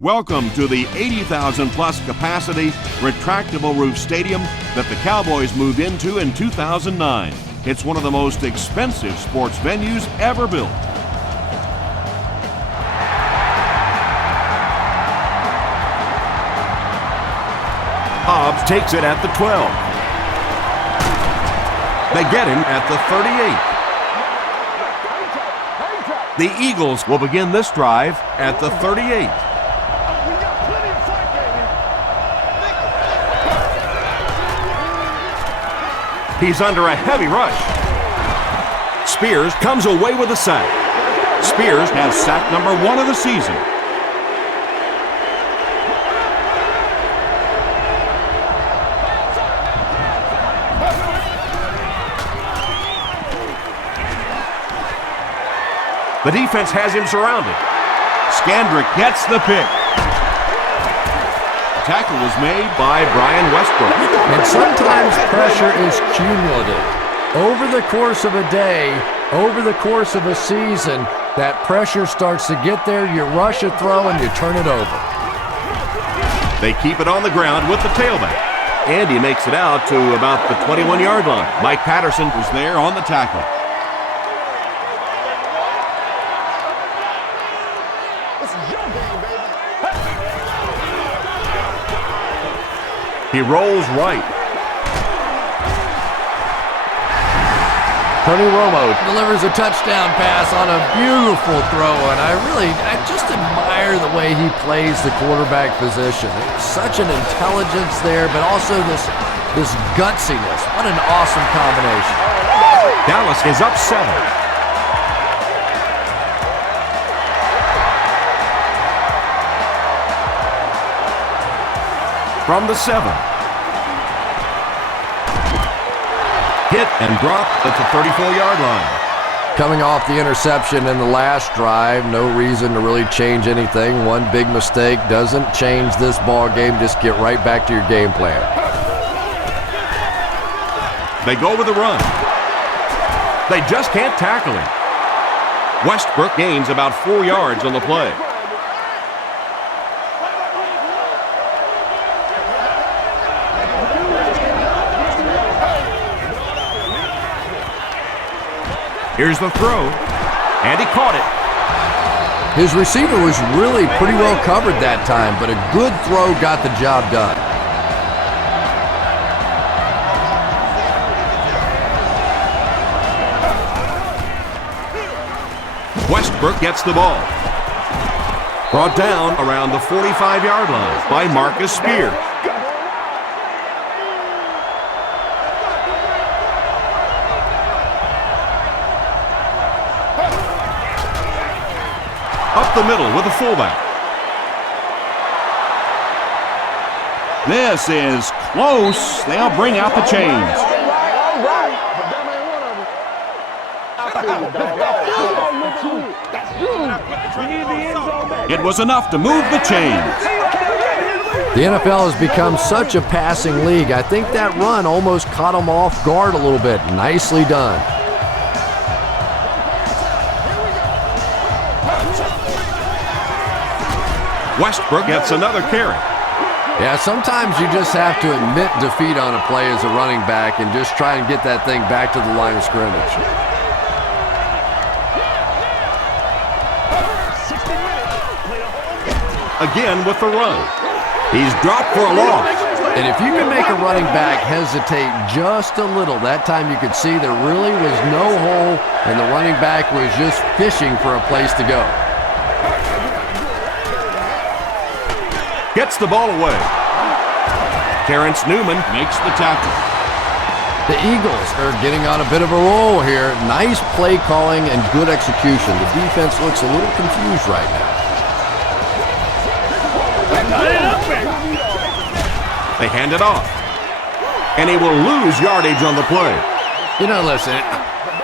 Welcome to the 80,000-plus capacity retractable roof stadium that the Cowboys moved into in 2009. It's one of the most expensive sports venues ever built. Hobbs takes it at the 12. They get him at the 38. The Eagles will begin this drive at the 38. He's under a heavy rush. Spears comes away with a sack. Spears has sack number 1 of the season. The defense has him surrounded. Skandrick gets the pick. The tackle was made by Brian Westbrook. And sometimes pressure is cumulative. Over the course of a day, over the course of a season, that pressure starts to get there, you rush a throw and you turn it over. They keep it on the ground with the tailback. And he makes it out to about the 21-yard line. Mike Patterson was there on the tackle. He rolls right. Tony Romo delivers a touchdown pass on a beautiful throw, and I just admire the way he plays the quarterback position. Such an intelligence there, but also this gutsiness. What an awesome combination. Dallas is up 7. From the 7. Hit and drop at the 34-yard line. Coming off the interception in the last drive, no reason to really change anything. One big mistake doesn't change this ball game. Just get right back to your game plan. They go with the run. They just can't tackle him. Westbrook gains about 4 yards on the play. Here's the throw, and he caught it. His receiver was really pretty well covered that time, but a good throw got the job done. Westbrook gets the ball. Brought down around the 45-yard line by Marcus Spears. Up the middle with the fullback. This is close. They'll bring out the chains. It was enough to move the chains. The NFL has become such a passing league. I think that run almost caught him off guard a little bit. Nicely done. Westbrook gets another carry. Yeah, sometimes you just have to admit defeat on a play as a running back and just try and get that thing back to the line of scrimmage. Again with the run. He's dropped for a loss. And if you can make a running back hesitate just a little, that time you could see there really was no hole and the running back was just fishing for a place to go. Gets the ball away. Terrence Newman makes the tackle. The Eagles are getting on a bit of a roll here. Nice play calling and good execution. The defense looks a little confused right now. They hand it off. And he will lose yardage on the play. You know, listen,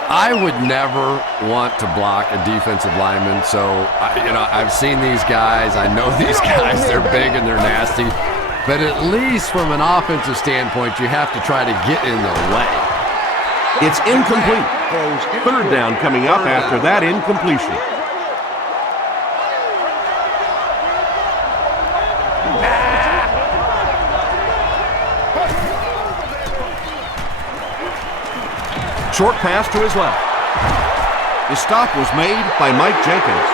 I would never want to block a defensive lineman, so, I've seen these guys. I know these guys. They're big and they're nasty. But at least from an offensive standpoint, you have to try to get in the way. It's incomplete. Third down coming up after that incompletion. Short pass to his left. The stop was made by Mike Jenkins.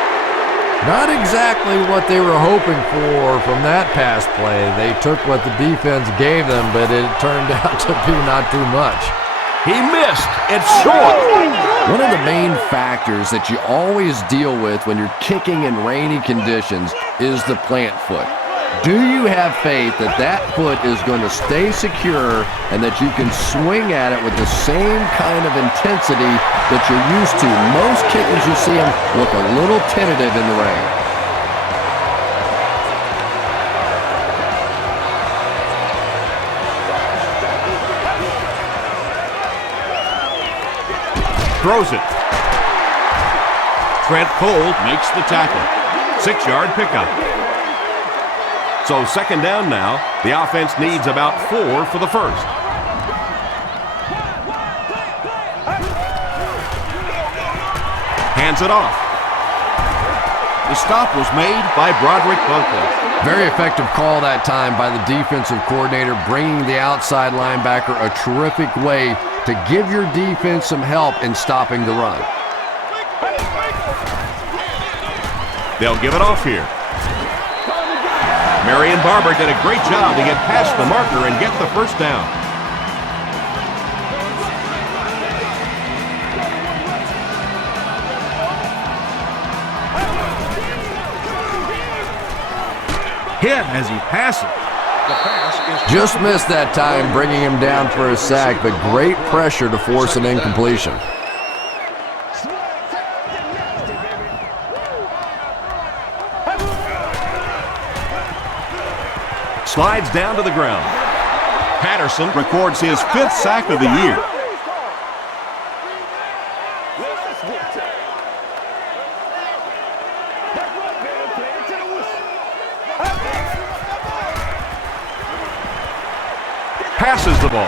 Not exactly what they were hoping for from that pass play. They took what the defense gave them, but it turned out to be not too much. He missed. It's short. One of the main factors that you always deal with when you're kicking in rainy conditions is the plant foot. Do you have faith that that foot is going to stay secure and that you can swing at it with the same kind of intensity that you're used to? Most kickers, you see them look a little tentative in the rain. Throws it. Trent Cole makes the tackle. 6-yard pickup. So second down now. The offense needs about 4 for the first. Hands it off. The stop was made by Broderick Bunkley. Very effective call that time by the defensive coordinator, bringing the outside linebacker a terrific way to give your defense some help in stopping the run. They'll give it off here. Marion Barber did a great job to get past the marker and get the first down. Hit as he passes. Just missed that time, bringing him down for a sack, but great pressure to force an incompletion. Slides down to the ground. Patterson records his 5th sack of the year. Passes the ball.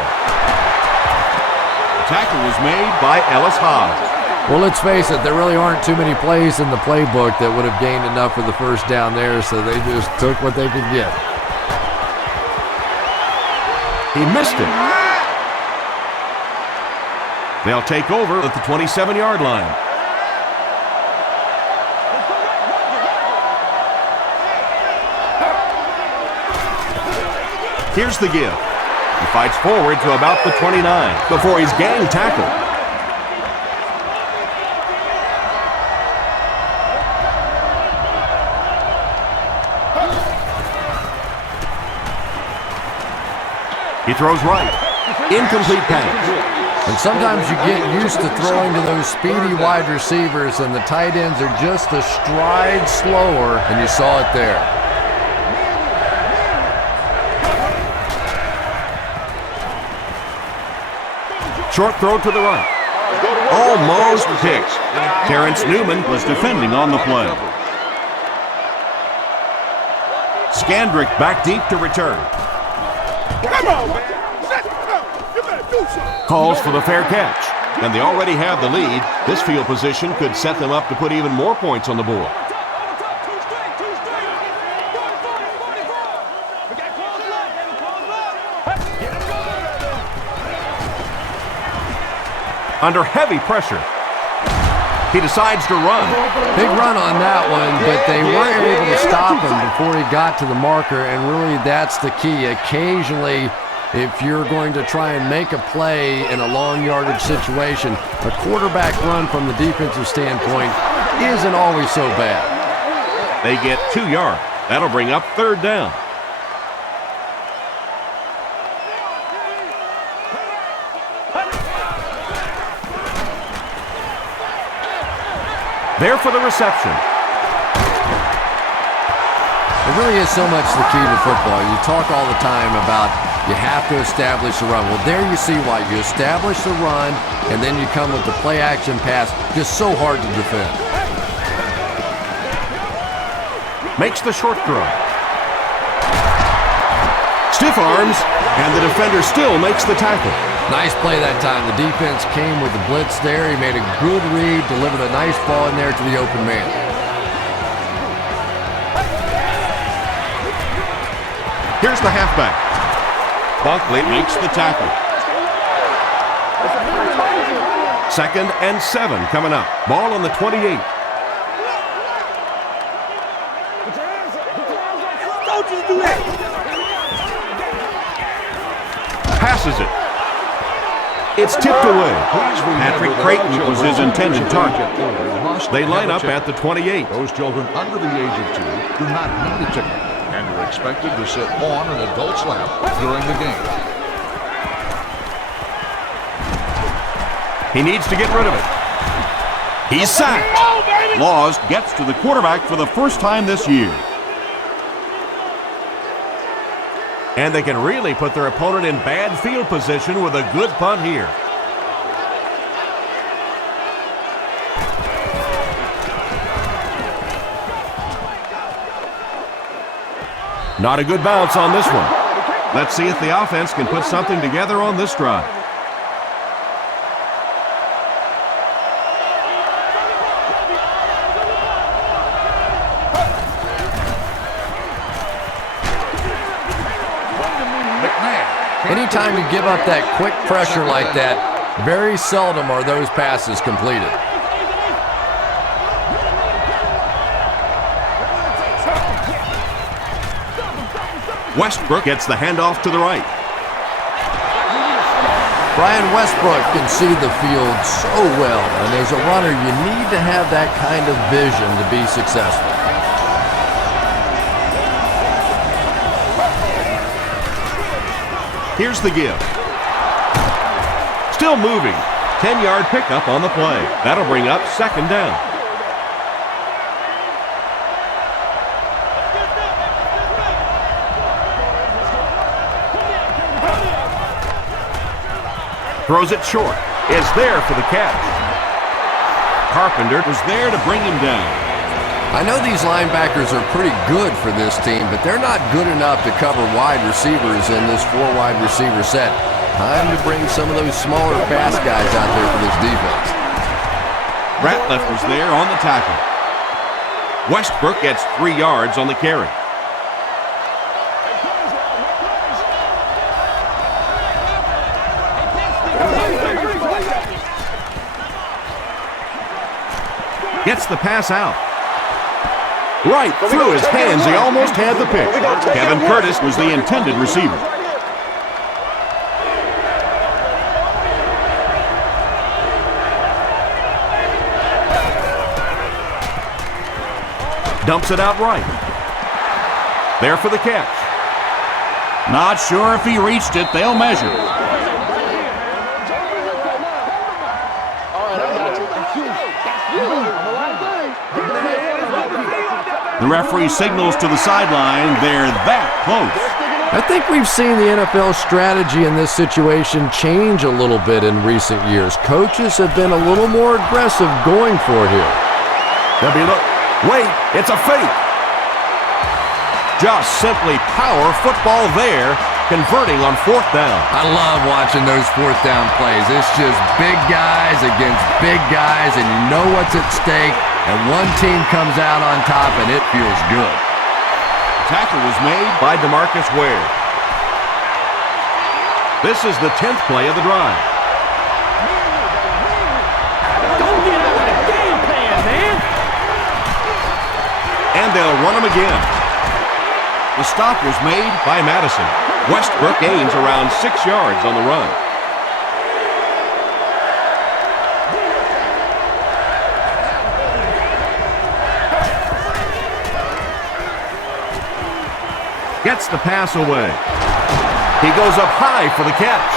The tackle was made by Ellis Hobbs. Well, let's face it, there really aren't too many plays in the playbook that would have gained enough for the first down there, so they just took what they could get. He missed it. They'll take over at the 27-yard line. Here's the give. He fights forward to about the 29 before he's gang tackled. He throws right. Incomplete pass. And sometimes you get used to throwing to those speedy wide receivers, and the tight ends are just a stride slower, and you saw it there. Short throw to the right. Almost picked. Terrence Newman was defending on the play. Scandrick back deep to return. Come on, man. You better do something. Calls for the fair catch. And they already have the lead. This field position could set them up to put even more points on the board. Under heavy pressure. He decides to run. Big run on that one, but they weren't able to stop him before he got to the marker, and really that's the key. Occasionally, if you're going to try and make a play in a long yardage situation, a quarterback run from the defensive standpoint isn't always so bad. They get 2 yards. That'll bring up 3rd down. There for the reception. It really is so much the key to football. You talk all the time about you have to establish the run. Well, there you see why. You establish the run, and then you come with the play-action pass. Just so hard to defend. Makes the short throw. Stiff arms, and the defender still makes the tackle. Nice play that time. The defense came with the blitz there. He made a good read, delivered a nice ball in there to the open man. Here's the halfback. Bunkley makes the tackle. 2nd and 7 coming up. Ball on the 28. Don't you do that. Passes it. It's tipped away. Patrick Creighton was his intended target. They line up at the 28. Those children under the age of 2 do not need a ticket and are expected to sit on an adult's lap during the game. He needs to get rid of it. He's sacked. Laws gets to the quarterback for the first time this year. And they can really put their opponent in bad field position with a good punt here. Not a good bounce on this one. Let's see if the offense can put something together on this drive. Anytime you give up that quick pressure like that, very seldom are those passes completed. Westbrook gets the handoff to the right. Brian Westbrook can see the field so well, and as a runner, you need to have that kind of vision to be successful. Here's the give. Still moving. 10-yard pickup on the play. That'll bring up 2nd down. Throws it short. It's there for the catch. Carpenter was there to bring him down. I know these linebackers are pretty good for this team, but they're not good enough to cover wide receivers in this 4-wide receiver set. Time to bring some of those smaller fast guys out there for this defense. Ratliff was there on the tackle. Westbrook gets 3 yards on the carry. Gets the pass out. Right through his hands, he almost had the pick. Kevin Curtis was the intended receiver. Dumps it out right. There for the catch. Not sure if he reached it. They'll measure. The referee signals to the sideline. They're that close. I think we've seen the NFL strategy in this situation change a little bit in recent years. Coaches have been a little more aggressive going for it here. They'll be wait, it's a fake. Just simply power football there, converting on 4th down. I love watching those 4th down plays. It's just big guys against big guys, and you know what's at stake. And one team comes out on top, and it feels good. Tackle was made by DeMarcus Ware. This is the 10th play of the drive. Don't get out of the game plan, man. And they'll run him again. The stop was made by Madison. Westbrook gains around 6 yards on the run. Gets the pass away. He goes up high for the catch.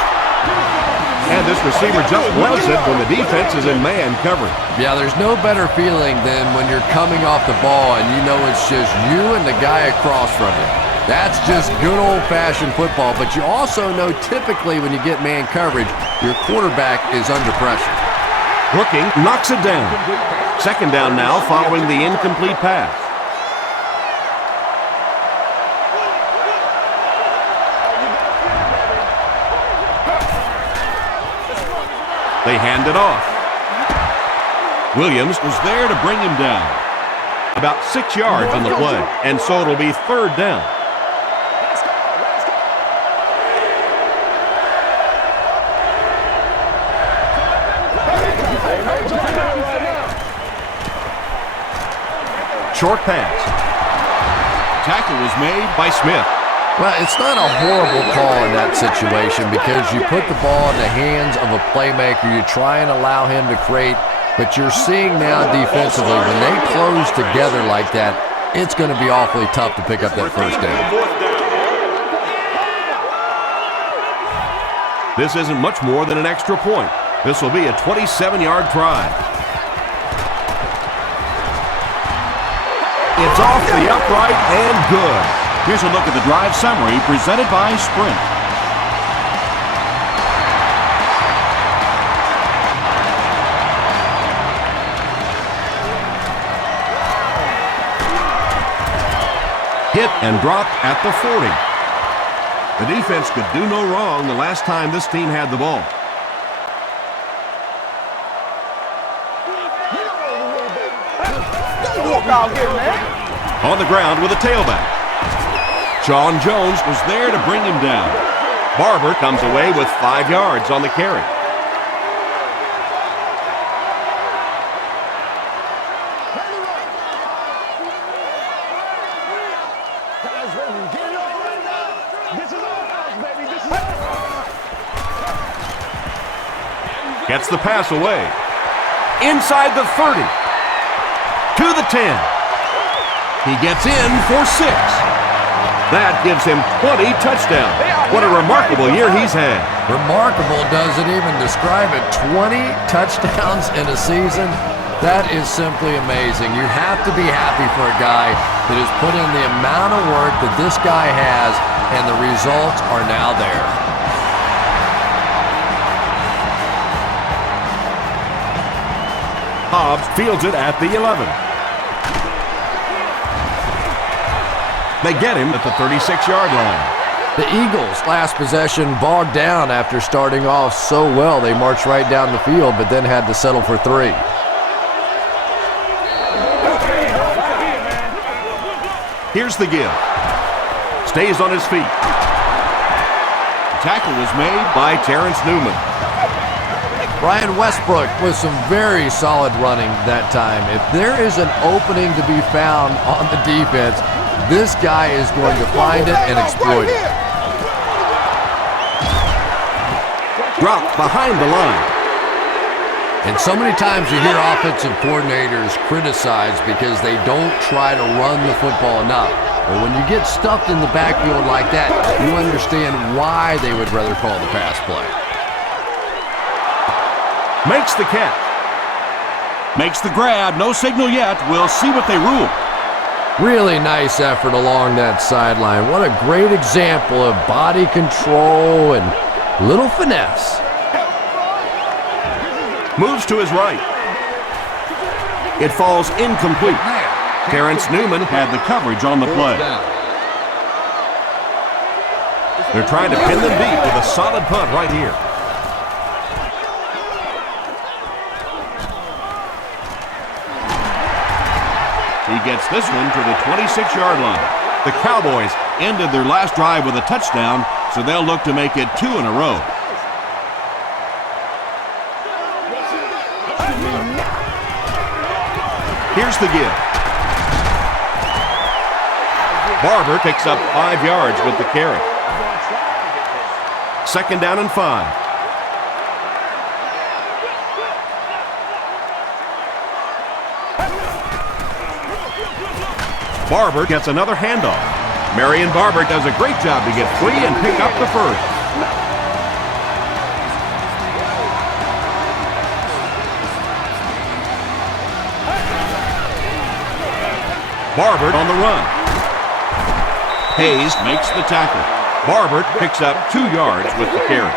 And this receiver just blows it when the defense is in man coverage. Yeah, there's no better feeling than when you're coming off the ball and you know it's just you and the guy across from you. That's just good old-fashioned football, but you also know typically when you get man coverage, your quarterback is under pressure. Looking, knocks it down. 2nd down now following the incomplete pass. They hand it off. Williams was there to bring him down. About 6 yards on the play, and so it'll be 3rd down. Short pass. Tackle was made by Smith. Well, it's not a horrible call in that situation because you put the ball in the hands of a playmaker. You try and allow him to create, but you're seeing now defensively, when they close together like that, it's going to be awfully tough to pick up that first down. This isn't much more than an extra point. This will be a 27-yard drive. It's off the upright and good. Here's a look at the drive summary presented by Sprint. Hit and dropped at the 40. The defense could do no wrong the last time this team had the ball. Don't walk out here, man. On the ground with a tailback. Sean Jones was there to bring him down. Barber comes away with 5 yards on the carry. Gets the pass away. Inside the 30. To the 10. He gets in for 6. That gives him 20 touchdowns. What a remarkable year he's had. Remarkable doesn't even describe it. 20 touchdowns in a season. That is simply amazing. You have to be happy for a guy that has put in the amount of work that this guy has, and the results are now there. Hobbs fields it at the 11. They get him at the 36-yard line. The Eagles' last possession bogged down after starting off so well. They marched right down the field, but then had to settle for 3. Here's the give. Stays on his feet. The tackle was made by Terrence Newman. Brian Westbrook with some very solid running that time. If there is an opening to be found on the defense, this guy is going to find it and exploit it. Dropped behind the line. And so many times you hear offensive coordinators criticized because they don't try to run the football enough. But when you get stuffed in the backfield like that, you understand why they would rather call the pass play. Makes the catch. Makes the grab. No signal yet. We'll see what they rule. Really nice effort along that sideline. What a great example of body control and little finesse. Moves to his right. It falls incomplete. Terrence Newman had the coverage on the play. They're trying to pin them deep with a solid punt right here. He gets this one to the 26-yard line. The Cowboys ended their last drive with a touchdown, so they'll look to make it 2 in a row. Here's the give. Barber picks up 5 yards with the carry. 2nd down and 5. Barber gets another handoff. Marion Barber does a great job to get free and pick up the first. Barber on the run. Hayes makes the tackle. Barber picks up 2 yards with the carry.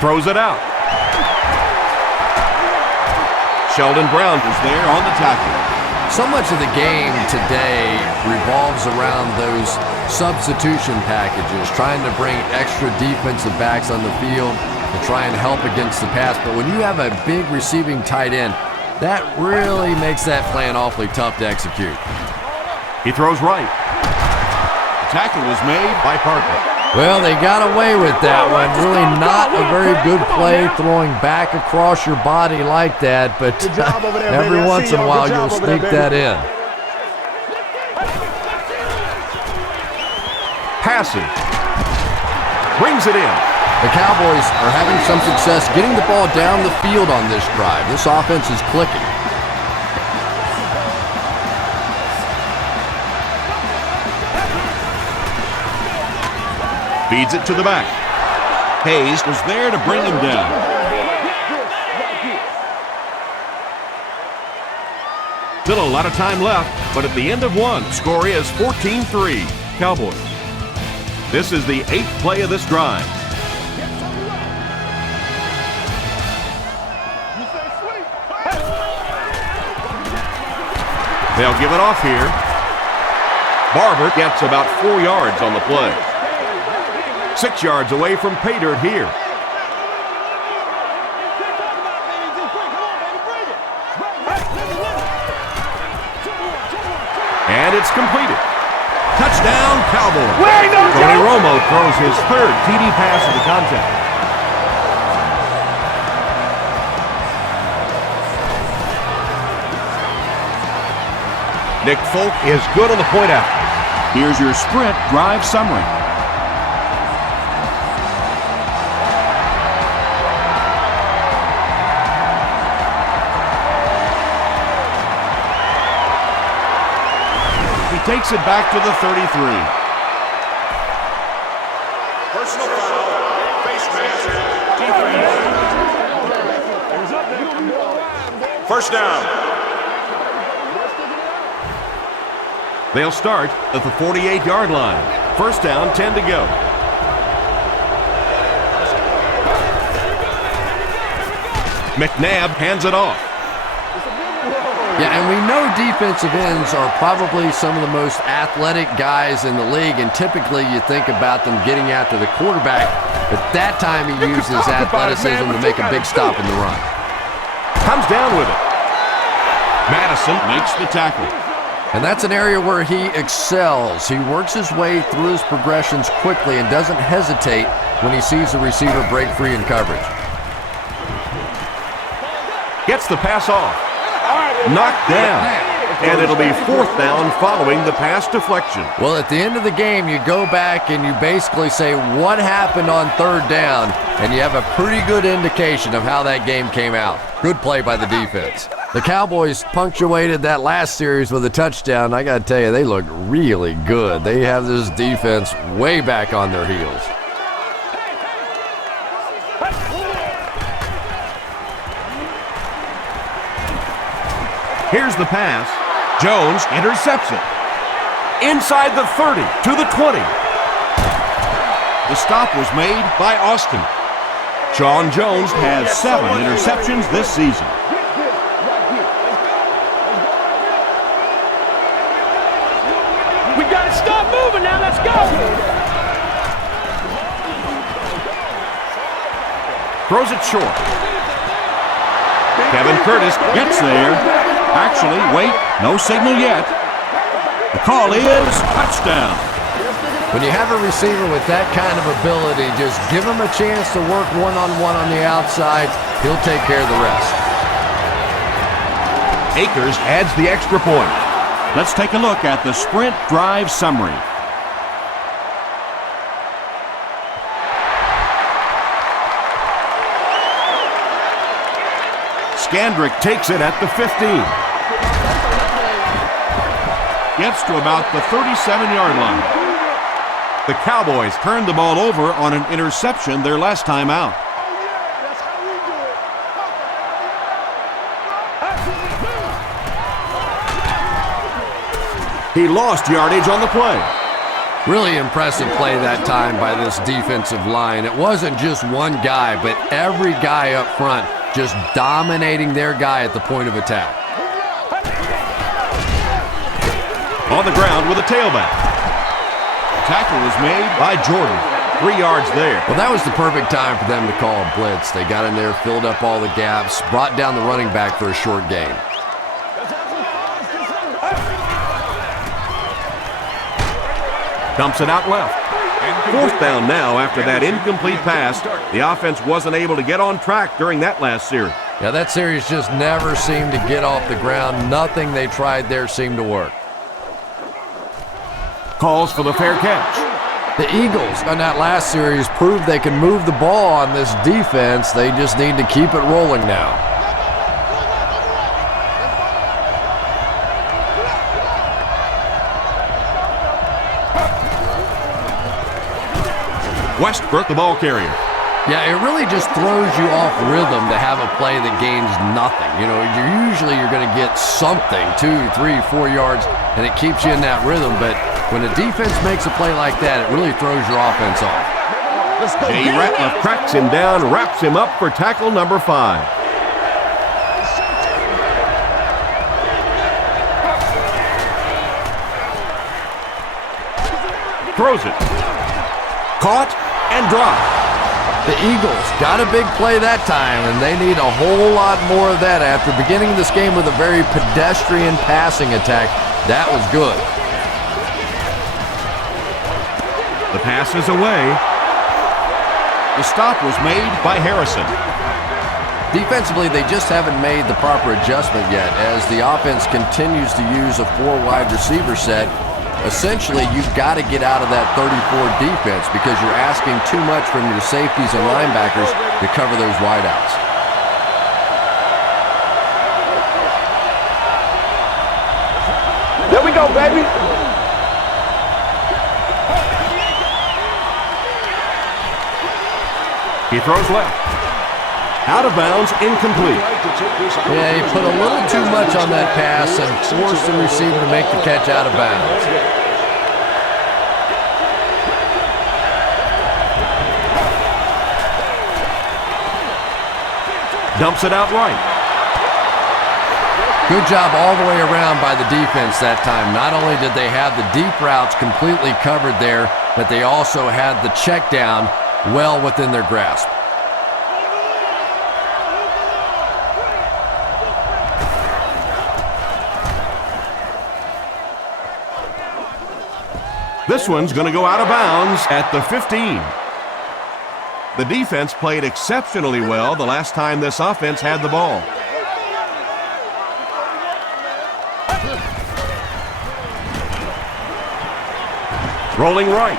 Throws it out. Sheldon Brown is there on the tackle. So much of the game today revolves around those substitution packages, trying to bring extra defensive backs on the field to try and help against the pass. But when you have a big receiving tight end, that really makes that plan awfully tough to execute. He throws right. The tackle was made by Parker. Well, they got away with that one. Really not a very good play throwing back across your body like that, but every once in a while you'll sneak that in. Passing. Brings it in. The Cowboys are having some success getting the ball down the field on this drive. This offense is clicking. Feeds it to the back. Hayes was there to bring him down. Still a lot of time left, but at the end of one, score is 14-3, Cowboys. This is the 8th play of this drive. They'll give it off here. Barber gets about 4 yards on the play. 6 yards away from pay dirt here. And it's completed. Touchdown, Cowboys. Tony Romo throws his 3rd TD pass of the contest. Nick Folk is good on the point after. Here's your sprint drive summary. Takes it back to the 33. Personal foul, face mask, defense. First down. They'll start at the 48-yard line. First down, 10 to go. McNabb hands it off. Yeah, and we know defensive ends are probably some of the most athletic guys in the league, and typically you think about them getting after the quarterback, but that time he uses athleticism to make a big stop in the run. Comes down with it. Madison makes the tackle. And that's an area where he excels. He works his way through his progressions quickly and doesn't hesitate when he sees the receiver break free in coverage. Gets the pass off. Knocked down. And it'll be 4th down following the pass deflection. Well, at the end of the game, you go back and you basically say what happened on 3rd down, and you have a pretty good indication of how that game came out. Good play by the defense. The Cowboys punctuated that last series with a touchdown. I got to tell you, they look really good. They have this defense way back on their heels. Here's the pass. Jones intercepts it. Inside the 30 to the 20. The stop was made by Austin. Sean Jones has 7 interceptions this season. We got to stop moving now. Let's go. Throws it short. Kevin Curtis gets there. Actually, wait, no signal yet. The call is touchdown. When you have a receiver with that kind of ability, just give him a chance to work one-on-one on the outside. He'll take care of the rest. Akers adds the extra point. Let's take a look at the sprint drive summary. Scandrick takes it at the 15. Gets to about the 37-yard line. The Cowboys turned the ball over on an interception their last time out. He lost yardage on the play. Really impressive play that time by this defensive line. It wasn't just one guy, but every guy up front just dominating their guy at the point of attack. On the ground with a tailback. Tackle was made by Jordan. 3 yards there. Well, that was the perfect time for them to call a blitz. They got in there, filled up all the gaps, brought down the running back for a short gain. Dumps it out left. Fourth down now after that incomplete pass. The offense wasn't able to get on track during that last series. Yeah, that series just never seemed to get off the ground. Nothing they tried there seemed to work. Calls for the fair catch. The Eagles in that last series proved they can move the ball on this defense. They just need to keep it rolling now. Westbrook, the ball carrier. Yeah, it really just throws you off rhythm to have a play that gains nothing. You know, you're going to get something, 2, 3, 4 yards, and it keeps you in that rhythm. But when a defense makes a play like that, it really throws your offense off. Jay Ratliff cracks him down, wraps him up for tackle number 5. Throws it. Caught and dropped. The Eagles got a big play that time, and they need a whole lot more of that. After beginning this game with a very pedestrian passing attack, that was good. The pass is away. The stop was made by Harrison. Defensively, they just haven't made the proper adjustment yet as the offense continues to use a 4-wide receiver set. Essentially, you've got to get out of that 34 defense because you're asking too much from your safeties and linebackers to cover those wideouts. There we go, baby. He throws left. Out of bounds, incomplete. Yeah, he put a little too much on that pass and forced the receiver to make the catch out of bounds. Dumps it out right. Good job all the way around by the defense that time. Not only did they have the deep routes completely covered there, but they also had the check down well within their grasp. This one's going to go out of bounds at the 15. The defense played exceptionally well the last time this offense had the ball. Rolling right.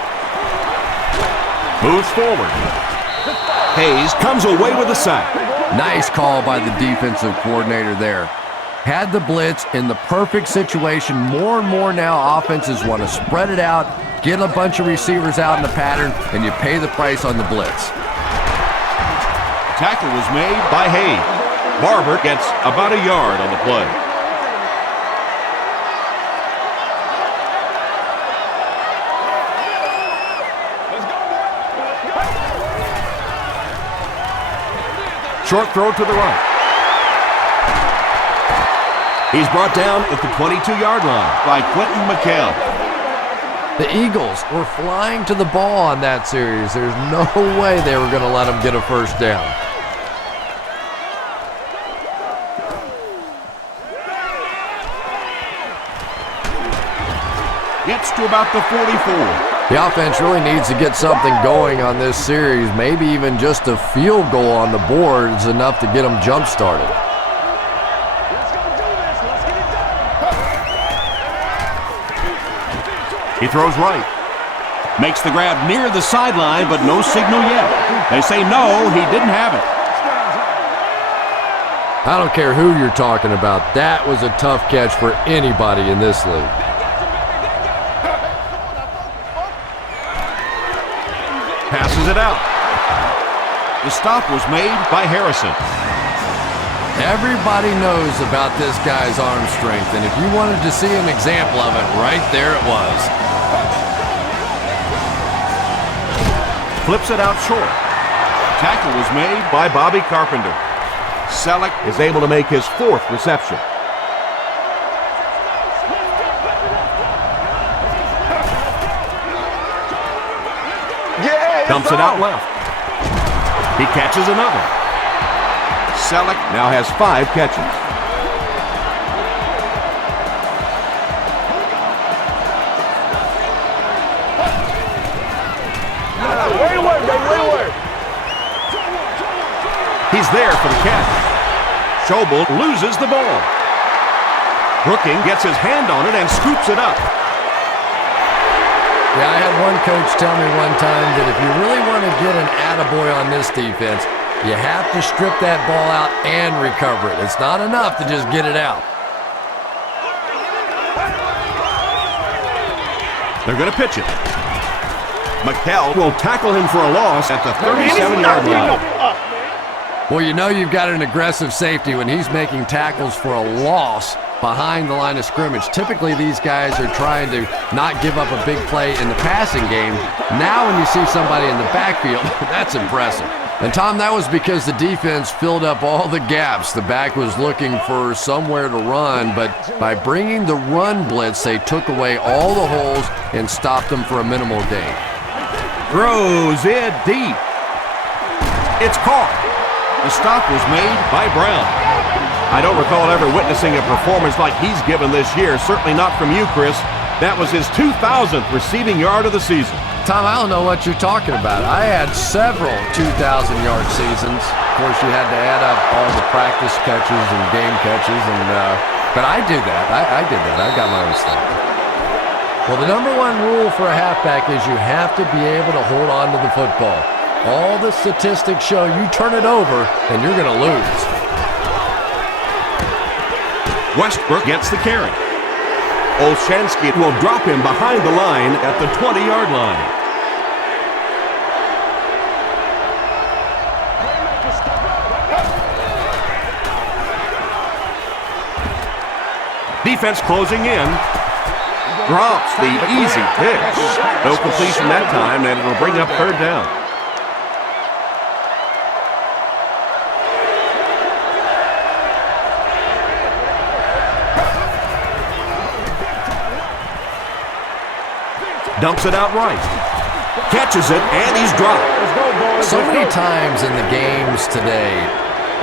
Moves forward. Hayes comes away with a sack. Nice call by the defensive coordinator there. Had the blitz in the perfect situation. More and more now offenses want to spread it out, get a bunch of receivers out in the pattern, and you pay the price on the blitz. Tackle was made by Hayes. Barber gets about a yard on the play. Short throw to the right. He's brought down at the 22-yard line by Quentin McKell. The Eagles were flying to the ball on that series. There's no way they were going to let them get a first down. Gets to about the 44. The offense really needs to get something going on this series. Maybe even just a field goal on the board is enough to get them jump-started. He throws right. Makes the grab near the sideline, but no signal yet. They say no, he didn't have it. I don't care who you're talking about. That was a tough catch for anybody in this league. Passes it out. The stop was made by Harrison. Everybody knows about this guy's arm strength, and if you wanted to see an example of it, right there it was. Flips it out short. Tackle was made by Bobby Carpenter. Selleck is able to make his fourth reception. Dumps it out left. He catches another. Selleck now has 5 catches. He's there for the catch. Schobel loses the ball. Brooking gets his hand on it and scoops it up. Yeah, I had one coach tell me one time that if you really want to get an attaboy on this defense, you have to strip that ball out and recover it. It's not enough to just get it out. They're going to pitch it. McHale will tackle him for a loss at the 37-yard line. Well, you know you've got an aggressive safety when he's making tackles for a loss behind the line of scrimmage. Typically, these guys are trying to not give up a big play in the passing game. Now when you see somebody in the backfield, that's impressive. And, Tom, that was because the defense filled up all the gaps. The back was looking for somewhere to run, but by bringing the run blitz, they took away all the holes and stopped them for a minimal gain. Throws it deep. It's caught. The stop was made by Brown. I don't recall ever witnessing a performance like he's given this year. Certainly not from you, Chris. That was his 2,000th receiving yard of the season. Tom, I don't know what you're talking about. I had several 2,000-yard seasons. Of course, you had to add up all the practice catches and game catches, but I do that. I did that. I've got my own stuff. Well, the number one rule for a halfback is you have to be able to hold on to the football. All the statistics show you turn it over and you're going to lose. Westbrook gets the carry. Olshansky will drop him behind the line at the 20-yard line. Defense closing in. Drops the easy pitch. No completion that time, and it'll bring up third down. Dumps it out right. Catches it, and he's dropped. So many times in the games today,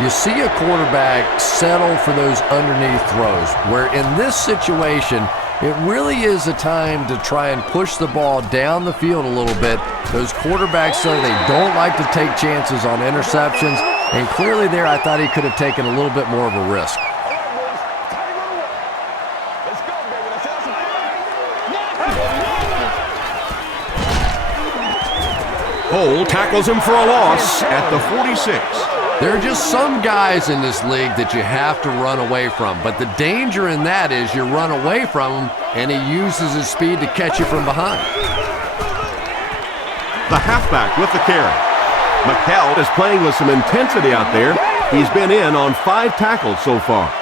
you see a quarterback settle for those underneath throws, where in this situation, it really is a time to try and push the ball down the field a little bit. Those quarterbacks, though, they don't like to take chances on interceptions, and clearly there I thought he could have taken a little bit more of a risk. Cole tackles him for a loss at the 46. There are just some guys in this league that you have to run away from, but the danger in that is you run away from him and he uses his speed to catch you from behind. The halfback with the carry. McHale is playing with some intensity out there. He's been in on 5 tackles so far.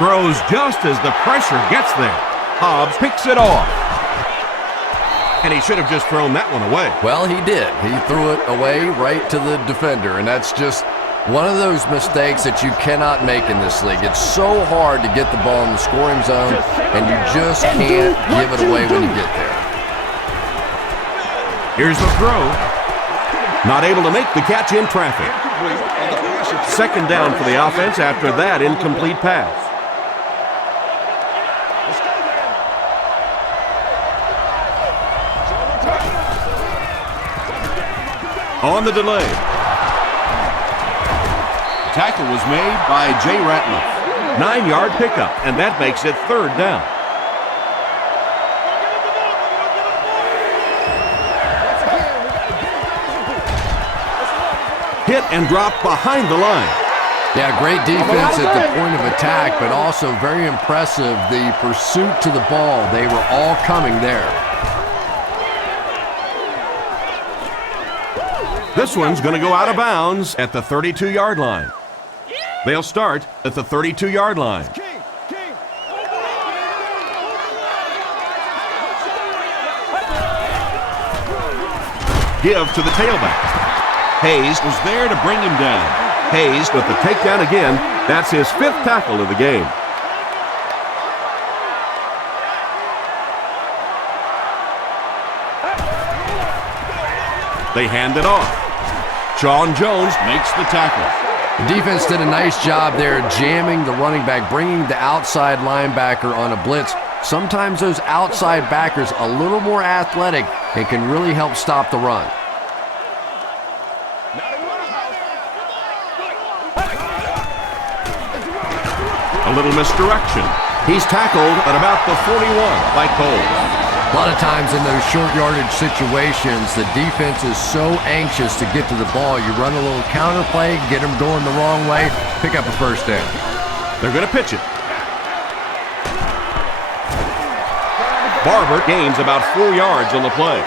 Throws just as the pressure gets there. Hobbs picks it off. And he should have just thrown that one away. Well, he did. He threw it away right to the defender, and that's just one of those mistakes that you cannot make in this league. It's so hard to get the ball in the scoring zone, and you just can't give it away when you get there. Here's the throw. Not able to make the catch in traffic. Second down for the offense after that incomplete pass. On the delay. Tackle was made by Jay Ratliff. 9-yard pickup, and that makes it third down. Hit and drop behind the line. Yeah, great defense at the point of attack, but also very impressive, the pursuit to the ball. They were all coming there. This one's going to go out of bounds at the 32-yard line. They'll start at the 32-yard line. Give to the tailback. Hayes was there to bring him down. Hayes with the takedown again. That's his 5th tackle of the game. They hand it off. Sean Jones makes the tackle. The defense did a nice job there jamming the running back, bringing the outside linebacker on a blitz. Sometimes those outside backers a little more athletic and can really help stop the run. A little misdirection. He's tackled at about the 41 by Cole. A lot of times in those short yardage situations, the defense is so anxious to get to the ball. You run a little counter play, get them going the wrong way, pick up a first down. They're going to pitch it. Barber gains about 4 yards on the play.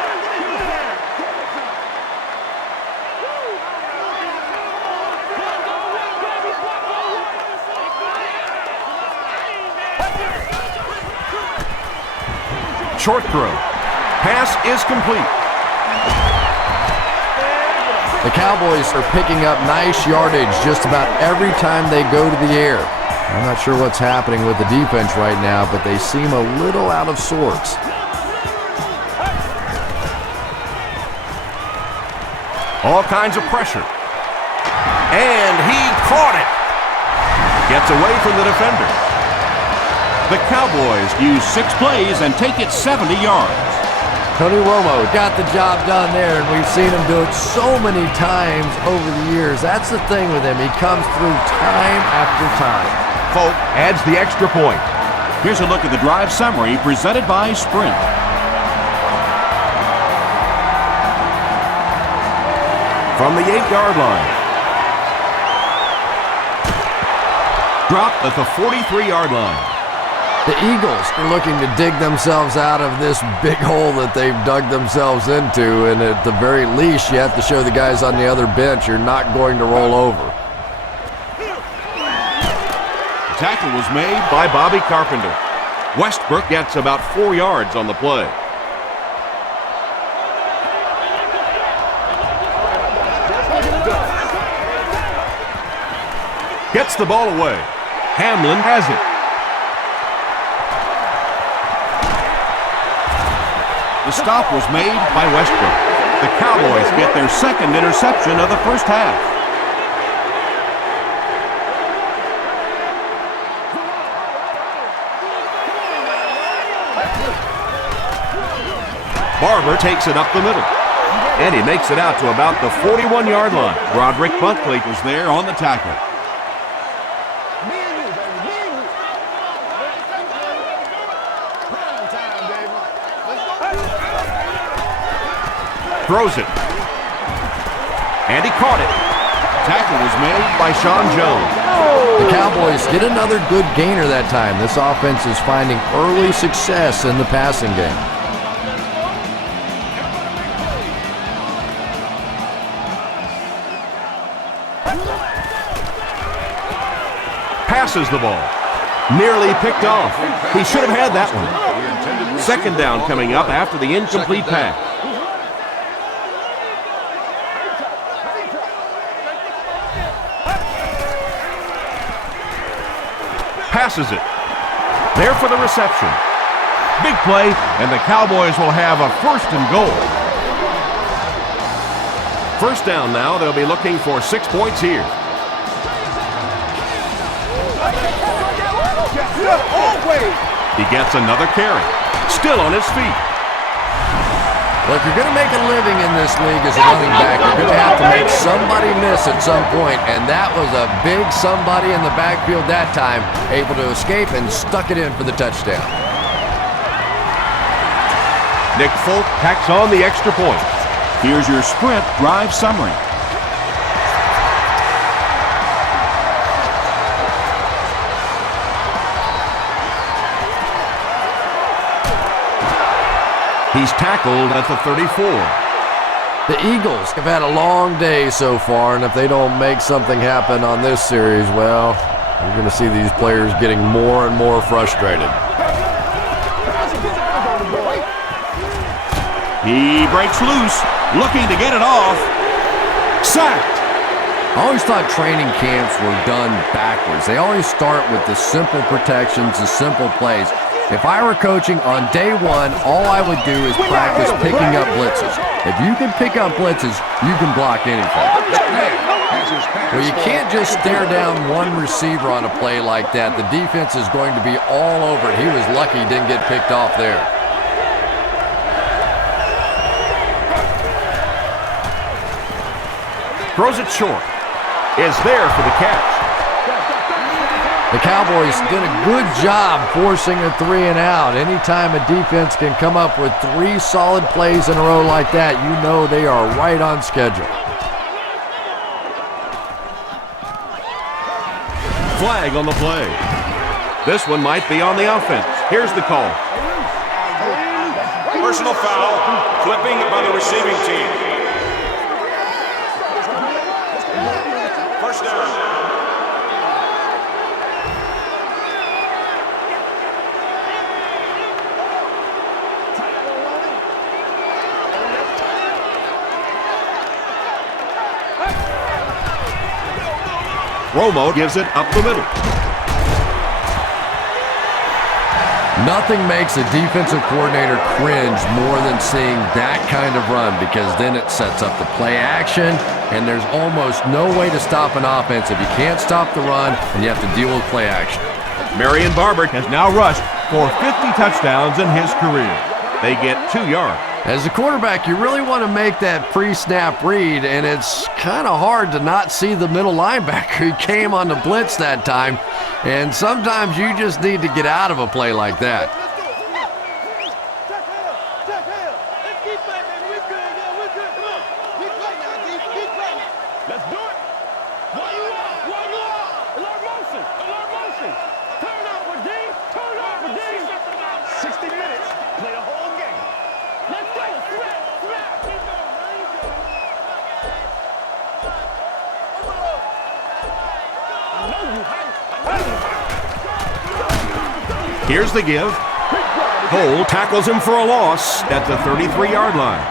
Short throw. Pass is complete. The Cowboys are picking up nice yardage just about every time they go to the air. I'm not sure what's happening with the defense right now, but they seem a little out of sorts. All kinds of pressure. And he caught it. Gets away from the defender. The Cowboys use 6 plays and take it 70 yards. Tony Romo got the job done there, and we've seen him do it so many times over the years. That's the thing with him. He comes through time after time. Folk adds the extra point. Here's a look at the drive summary presented by Sprint. From the 8-yard line. Dropped at the 43-yard line. The Eagles are looking to dig themselves out of this big hole that they've dug themselves into, and at the very least, you have to show the guys on the other bench you're not going to roll over. The tackle was made by Bobby Carpenter. Westbrook gets about 4 yards on the play. Gets the ball away. Hamlin has it. The stop was made by Westbrook. The Cowboys get their second interception of the first half. Barber takes it up the middle. And he makes it out to about the 41-yard line. Roderick Buckley was there on the tackle. Throws it. And he caught it. Tackle was made by Sean Jones. The Cowboys get another good gainer that time. This offense is finding early success in the passing game. Passes the ball. Nearly picked off. He should have had that one. Second down coming up after the incomplete pass. Passes it. There for the reception. Big play, and the Cowboys will have a 1st and goal. First down now. They'll be looking for 6 points here. He gets another carry. Still on his feet. Well, if you're going to make a living in this league as a running back, you're going to have to make somebody miss at some point, and that was a big somebody in the backfield that time, able to escape and stuck it in for the touchdown. Nick Folk tacks on the extra point. Here's your Sprint drive summary. He's tackled at the 34. The Eagles have had a long day so far, and if they don't make something happen on this series, well, you're going to see these players getting more and more frustrated. He breaks loose, looking to get it off. Sacked. I always thought training camps were done backwards. They always start with the simple protections, the simple plays. If I were coaching on day one, all I would do is practice picking up blitzes. If you can pick up blitzes, you can block anything. has his pass. Well, you can't just stare down one receiver on a play like that. The defense is going to be all over it. He was lucky he didn't get picked off there. Throws it short. Is there for the catch. The Cowboys did a good job forcing a 3 and out. Anytime a defense can come up with 3 solid plays in a row like that, you know they are right on schedule. Flag on the play. This one might be on the offense. Here's the call. Personal foul, flipping by the receiving team. First down. Romo gives it up the middle. Nothing makes a defensive coordinator cringe more than seeing that kind of run, because then it sets up the play action, and there's almost no way to stop an offense if you can't stop the run and you have to deal with play action. Marion Barber has now rushed for 50 touchdowns in his career. They get 2 yards. As a quarterback, you really want to make that pre-snap read, and it's kind of hard to not see the middle linebacker. He came on the blitz that time, and sometimes you just need to get out of a play like that. Let's do it. Why you up? Alert motion. Turn over, D. 60 minutes. Play the whole game. Let's go. Snap. Here's the give. Cole tackles him for a loss at the 33-yard line.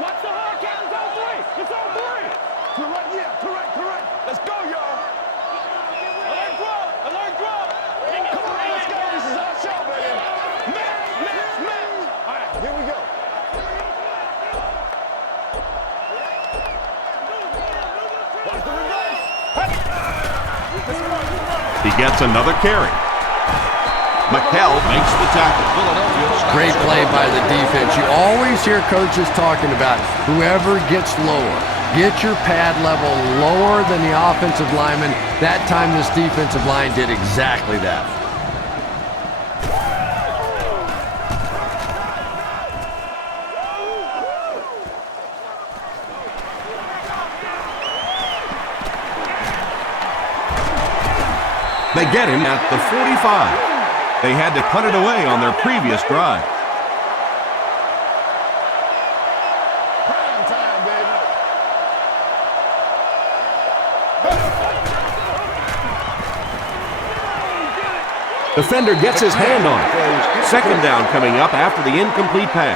Watch the hard count. It's on 3. It's on 3. Correct. Let's go, y'all. Alert drop. Come on, let's go. This is our show, baby. Match. All right, here we go. Watch the reverse. He gets another carry. McHale makes the tackle. Great play by the defense. You always hear coaches talking about whoever gets lower. Get your pad level lower than the offensive lineman. That time this defensive line did exactly that. They get him at the 45. They had to cut it away on their previous drive. Prime time, baby. Defender gets his hand on it. Second down coming up after the incomplete pass.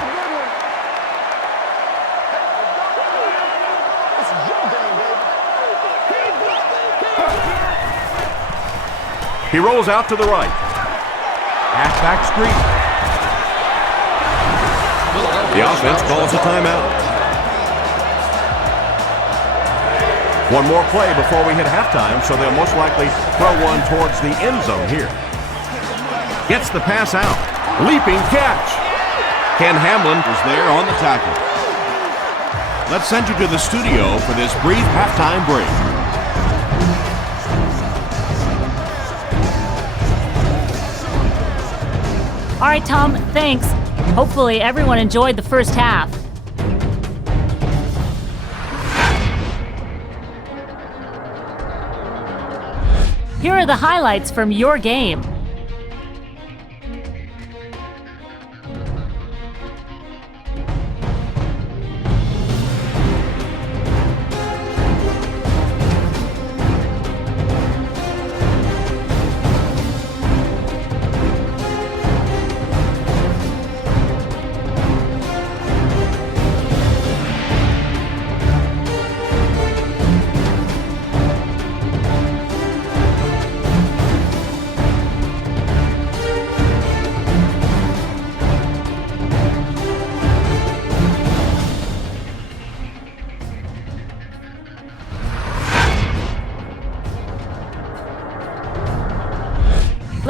This is your game, baby. He rolls out to the right. Halfback screen. The offense calls a timeout. One more play before we hit halftime, so they'll most likely throw one towards the end zone here. Gets the pass out. Leaping catch. Ken Hamlin is there on the tackle. Let's send you to the studio for this brief halftime break. All right, Tom, thanks. Hopefully everyone enjoyed the first half. Here are the highlights from your game.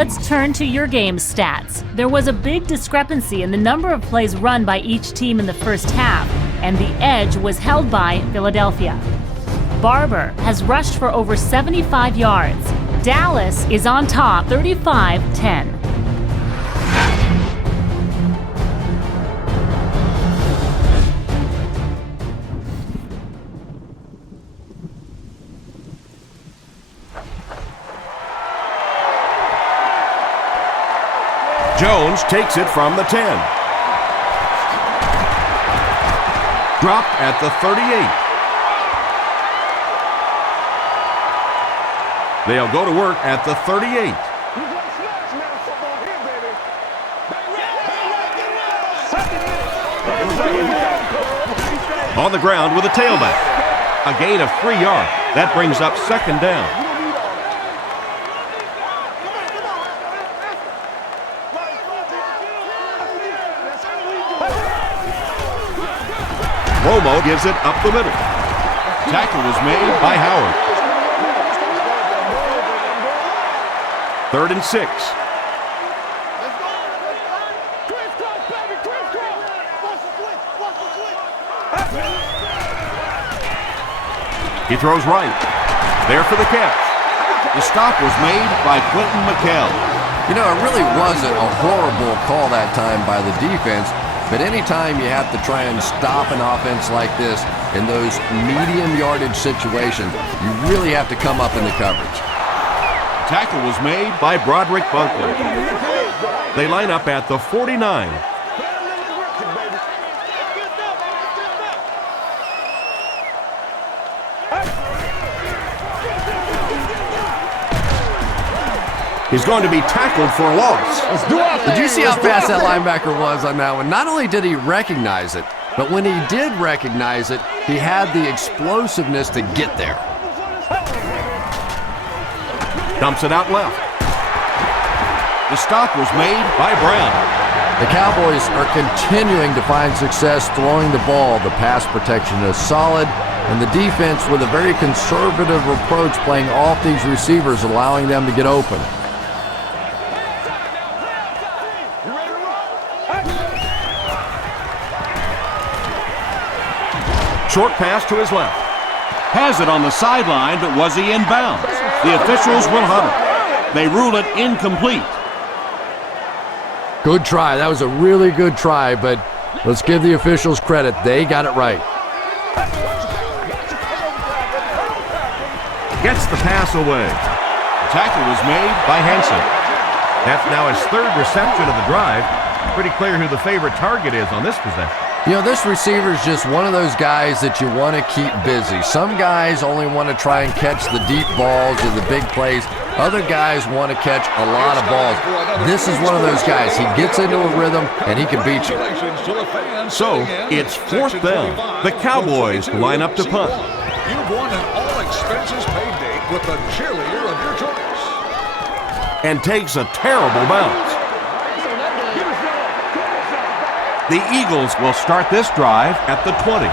let's turn to your game's stats. There was a big discrepancy in the number of plays run by each team in the first half, and the edge was held by Philadelphia. Barber has rushed for over 75 yards. Dallas is on top, 35-10. Jones takes it from the 10. Dropped at the 38. They'll go to work at the 38. On the ground with a tailback. A gain of 3 yards. That brings up second down. Romo gives it up the middle. Tackle was made by Howard. 3rd and 6. He throws right. There for the catch. The stop was made by Quentin McKell. You know, it really wasn't a horrible call that time by the defense, but anytime you have to try and stop an offense like this in those medium yardage situations, you really have to come up in the coverage. Tackle was made by Broderick Bunkler. They line up at the 49. He's going to be tackled for a loss. Did you see how fast that linebacker was on that one? Not only did he recognize it, but when he did recognize it, he had the explosiveness to get there. Dumps it out left. The stop was made by Brown. The Cowboys are continuing to find success throwing the ball. The pass protection is solid, and the defense with a very conservative approach playing off these receivers, allowing them to get open. Short pass to his left. Has it on the sideline, but was he in bounds? The officials will huddle. They rule it incomplete. Good try. That was a really good try, but let's give the officials credit. They got it right. Gets the pass away. The tackle was made by Henson. That's now his 3rd reception of the drive. Pretty clear who the favorite target is on this possession. You know, this receiver is just one of those guys that you want to keep busy. Some guys only want to try and catch the deep balls or the big plays. Other guys want to catch a lot of balls. This is one of those guys. He gets into a rhythm, and he can beat you. So, it's 4th down. The Cowboys line up to punt. You've won an all-expenses-paid date with the cheerleader of your choice. And takes a terrible bounce. The Eagles will start this drive at the 20.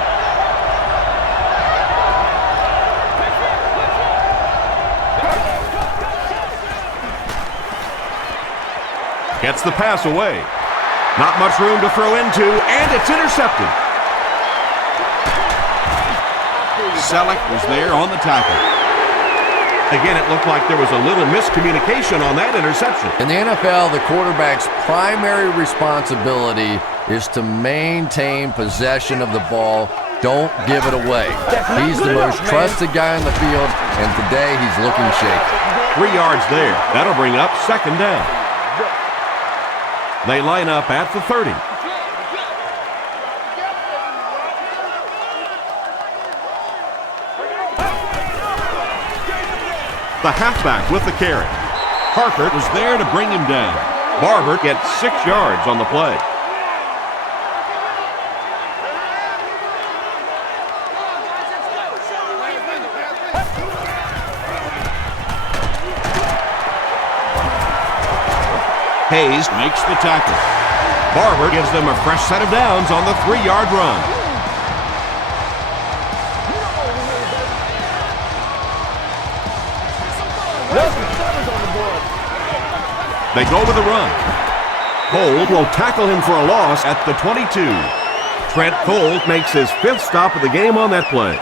Gets the pass away. Not much room to throw into, and it's intercepted. Selleck was there on the tackle. Again, it looked like there was a little miscommunication on that interception. In the NFL, the quarterback's primary responsibility is to maintain possession of the ball. Don't give it away. He's the most trusted guy on the field, and today he's looking shaky. 3 yards there. That'll bring up second down. They line up at the 30. The halfback with the carry. Parker was there to bring him down. Barber gets 6 yards on the play. Hayes makes the tackle. Barber gives them a fresh set of downs on the 3-yard run. They go with the run. Cole will tackle him for a loss at the 22. Trent Cole makes his 5th stop of the game on that play.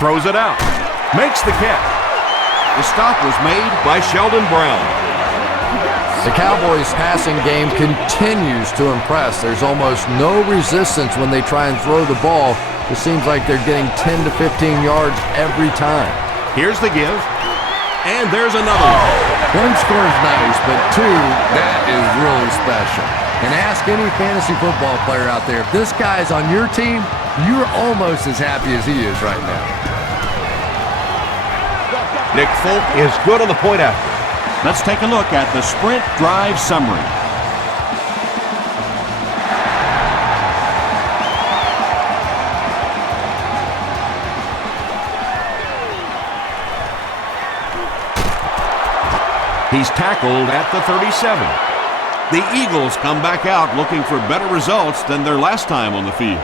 Throws it out. Makes the catch. The stop was made by Sheldon Brown. The Cowboys' passing game continues to impress. There's almost no resistance when they try and throw the ball. It seems like they're getting 10 to 15 yards every time. Here's the give. And there's another one. 1 score is nice, but 2, that is really special. And ask any fantasy football player out there, if this guy's on your team, you're almost as happy as he is right now. Nick Folk is good on the point after. Let's take a look at the sprint drive summary. He's tackled at the 37. The Eagles come back out looking for better results than their last time on the field.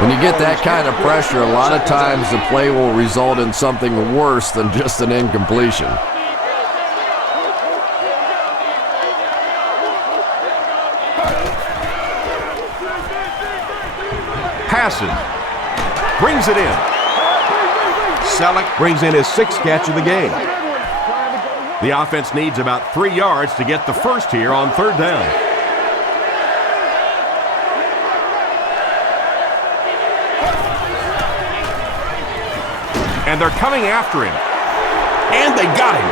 When you get that kind of pressure, a lot of times the play will result in something worse than just an incompletion. Passes. Brings it in. Selleck brings in his 6th catch of the game. The offense needs about 3 yards to get the first here on 3rd down. And they're coming after him. And they got him.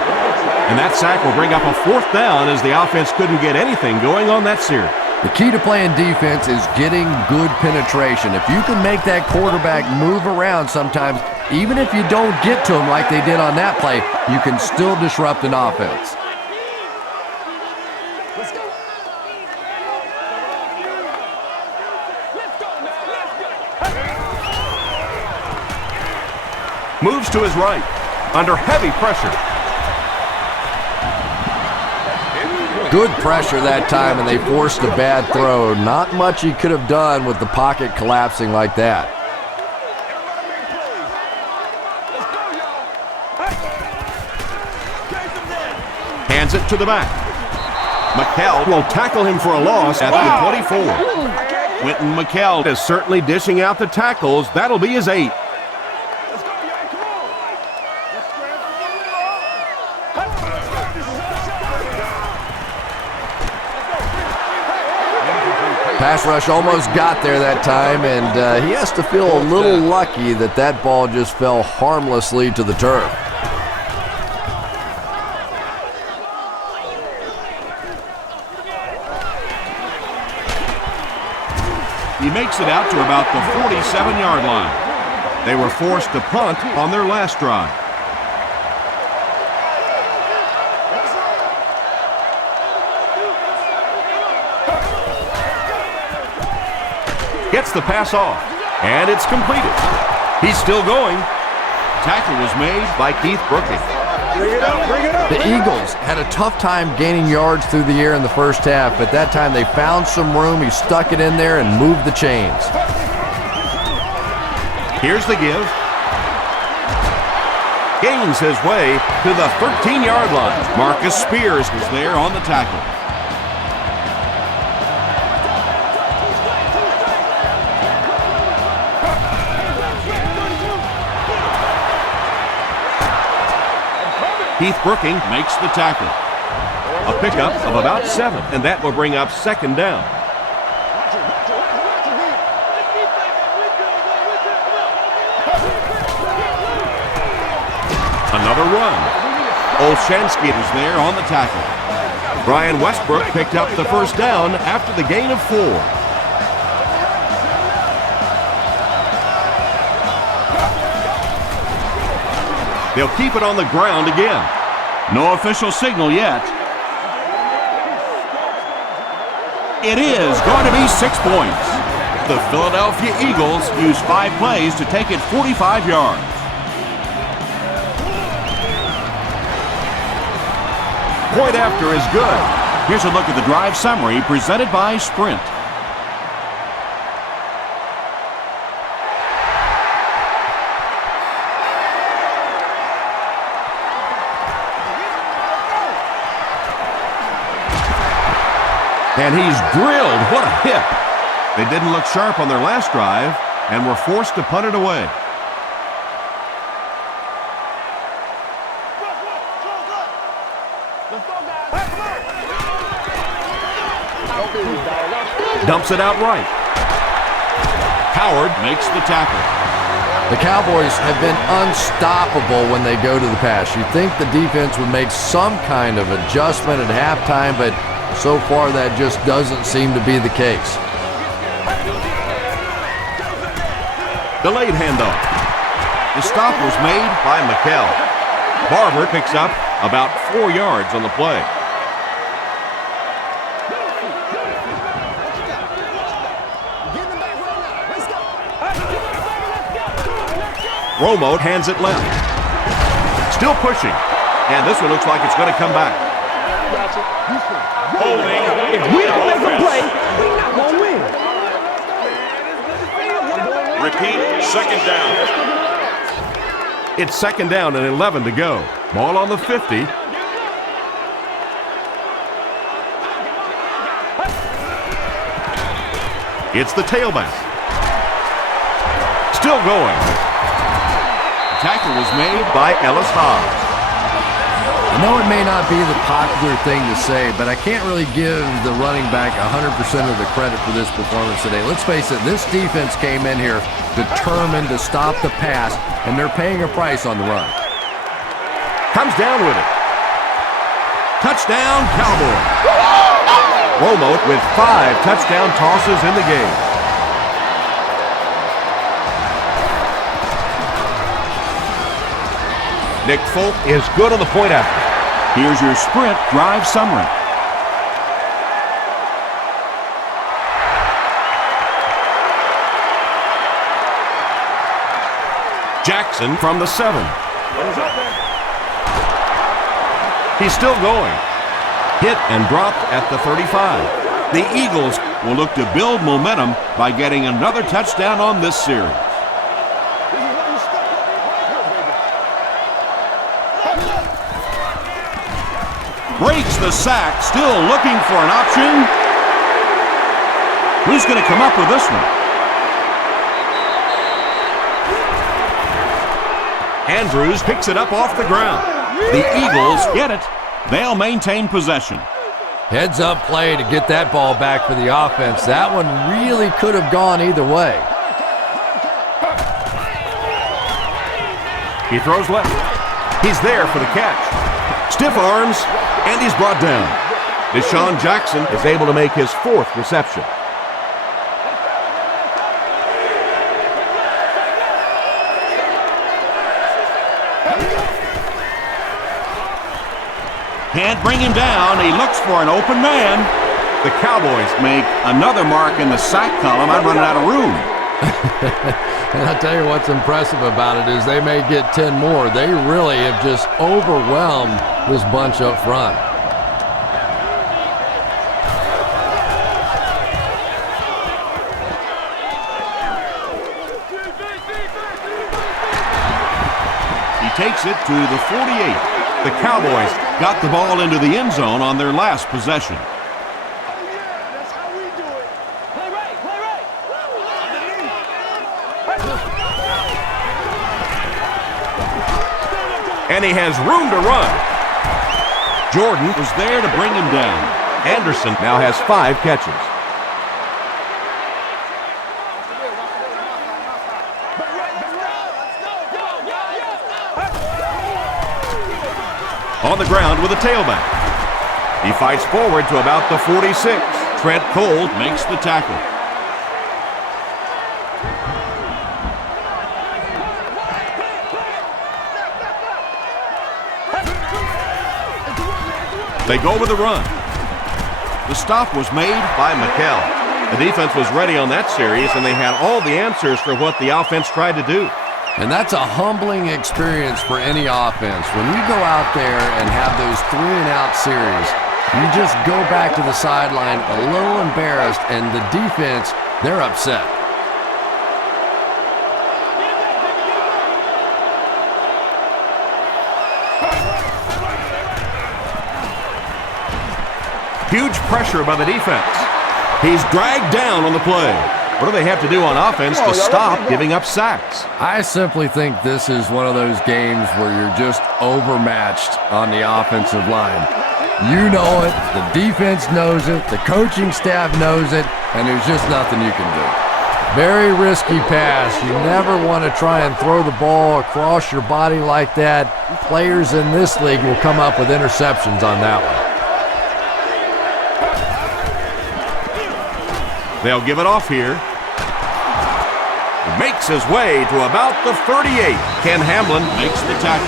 And that sack will bring up a 4th down as the offense couldn't get anything going on that series. The key to playing defense is getting good penetration. If you can make that quarterback move around sometimes, even if you don't get to him like they did on that play, you can still disrupt an offense. Moves to his right, under heavy pressure. Good pressure that time, and they forced a bad throw. Not much he could have done with the pocket collapsing like that. Hands it to the back. McKell will tackle him for a loss at the 24. Quentin McKell is certainly dishing out the tackles. That'll be his 8th. Pass rush almost got there that time, and he has to feel a little lucky that that ball just fell harmlessly to the turf. He makes it out to about the 47-yard line. They were forced to punt on their last drive. Gets the pass off, and it's completed. He's still going. Tackle was made by Keith Brooking. The Eagles had a tough time gaining yards through the air in the first half, but that time they found some room. He stuck it in there and moved the chains. Here's the give. Gains his way to the 13-yard line. Marcus Spears is there on the tackle. Keith Brooking makes the tackle. A pickup of about 7, and that will bring up 2nd down. Another run. Olshansky is there on the tackle. Brian Westbrook picked up the first down after the gain of 4. They'll keep it on the ground again. No official signal yet. It is going to be 6 points. The Philadelphia Eagles use 5 plays to take it 45 yards. Point after is good. Here's a look at the drive summary presented by Sprint. And he's drilled. What a hit. They didn't look sharp on their last drive and were forced to punt it away. Dumps it out right. Howard makes the tackle. The Cowboys have been unstoppable when they go to the pass. You'd think the defense would make some kind of adjustment at halftime, but so far that just doesn't seem to be the case. Delayed handoff. The stop was made by McKell. Barber picks up about 4 yards on the play. Romo hands it left. Still pushing. And this one looks like it's going to come back. Holding. If we don't make a play, we're not going to win. Repeat, second down. It's second down and 11 to go. Ball on the 50. It's the tailback. Still going. The tackle was made by Ellis Hobbs. I know it may not be the popular thing to say, but I can't really give the running back 100% of the credit for this performance today. Let's face it, this defense came in here determined to stop the pass, and they're paying a price on the run. Comes down with it. Touchdown, Cowboys. Romo with 5 touchdown tosses in the game. Nick Folk is good on the point after. Here's your Sprint drive summary. Jackson from the 7. He's still going. Hit and dropped at the 35. The Eagles will look to build momentum by getting another touchdown on this series. Breaks the sack, still looking for an option. Who's going to come up with this one? Andrews picks it up off the ground. The Eagles get it. They'll maintain possession. Heads up play to get that ball back for the offense. That one really could have gone either way. He throws left. He's there for the catch. Stiff arms, and he's brought down. Deshaun Jackson is able to make his 4th reception. Can't bring him down. He looks for an open man. The Cowboys make another mark in the sack column. I'm running out of room. And I'll tell you what's impressive about it is they may get 10 more. They really have just overwhelmed this bunch up front. He takes it to the 48. The Cowboys got the ball into the end zone on their last possession. That's how we do it. Play right, play right. And he has room to run. Jordan was there to bring him down. Anderson now has 5 catches. On the ground with a tailback. He fights forward to about the 46. Trent Cole makes the tackle. They go with the run. The stop was made by McKell. The defense was ready on that series, and they had all the answers for what the offense tried to do. And that's a humbling experience for any offense. When you go out there and have those 3-and-out series, you just go back to the sideline a little embarrassed, and the defense, they're upset. Huge pressure by the defense. He's dragged down on the play. What do they have to do on offense to stop giving up sacks? I simply think this is one of those games where you're just overmatched on the offensive line. You know it, the defense knows it, the coaching staff knows it, and there's just nothing you can do. Very risky pass. You never want to try and throw the ball across your body like that. Players in this league will come up with interceptions on that one. They'll give it off here. He makes his way to about the 38. Ken Hamlin makes the tackle.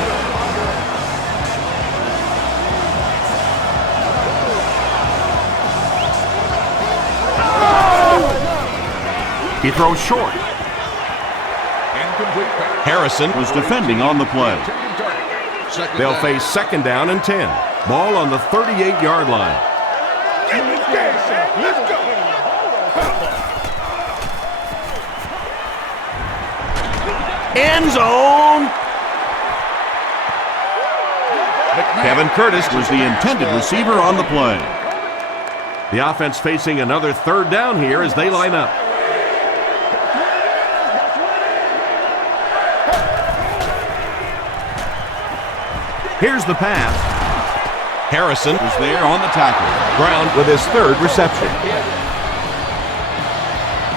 He throws short. Harrison was defending on the play. They'll face 2nd down and 10. Ball on the 38-yard line. Let's go. End zone. Kevin Curtis was the intended receiver on the play. The offense facing another 3rd down here as they line up. Here's the pass. Harrison was there on the tackle. Brown with his 3rd reception.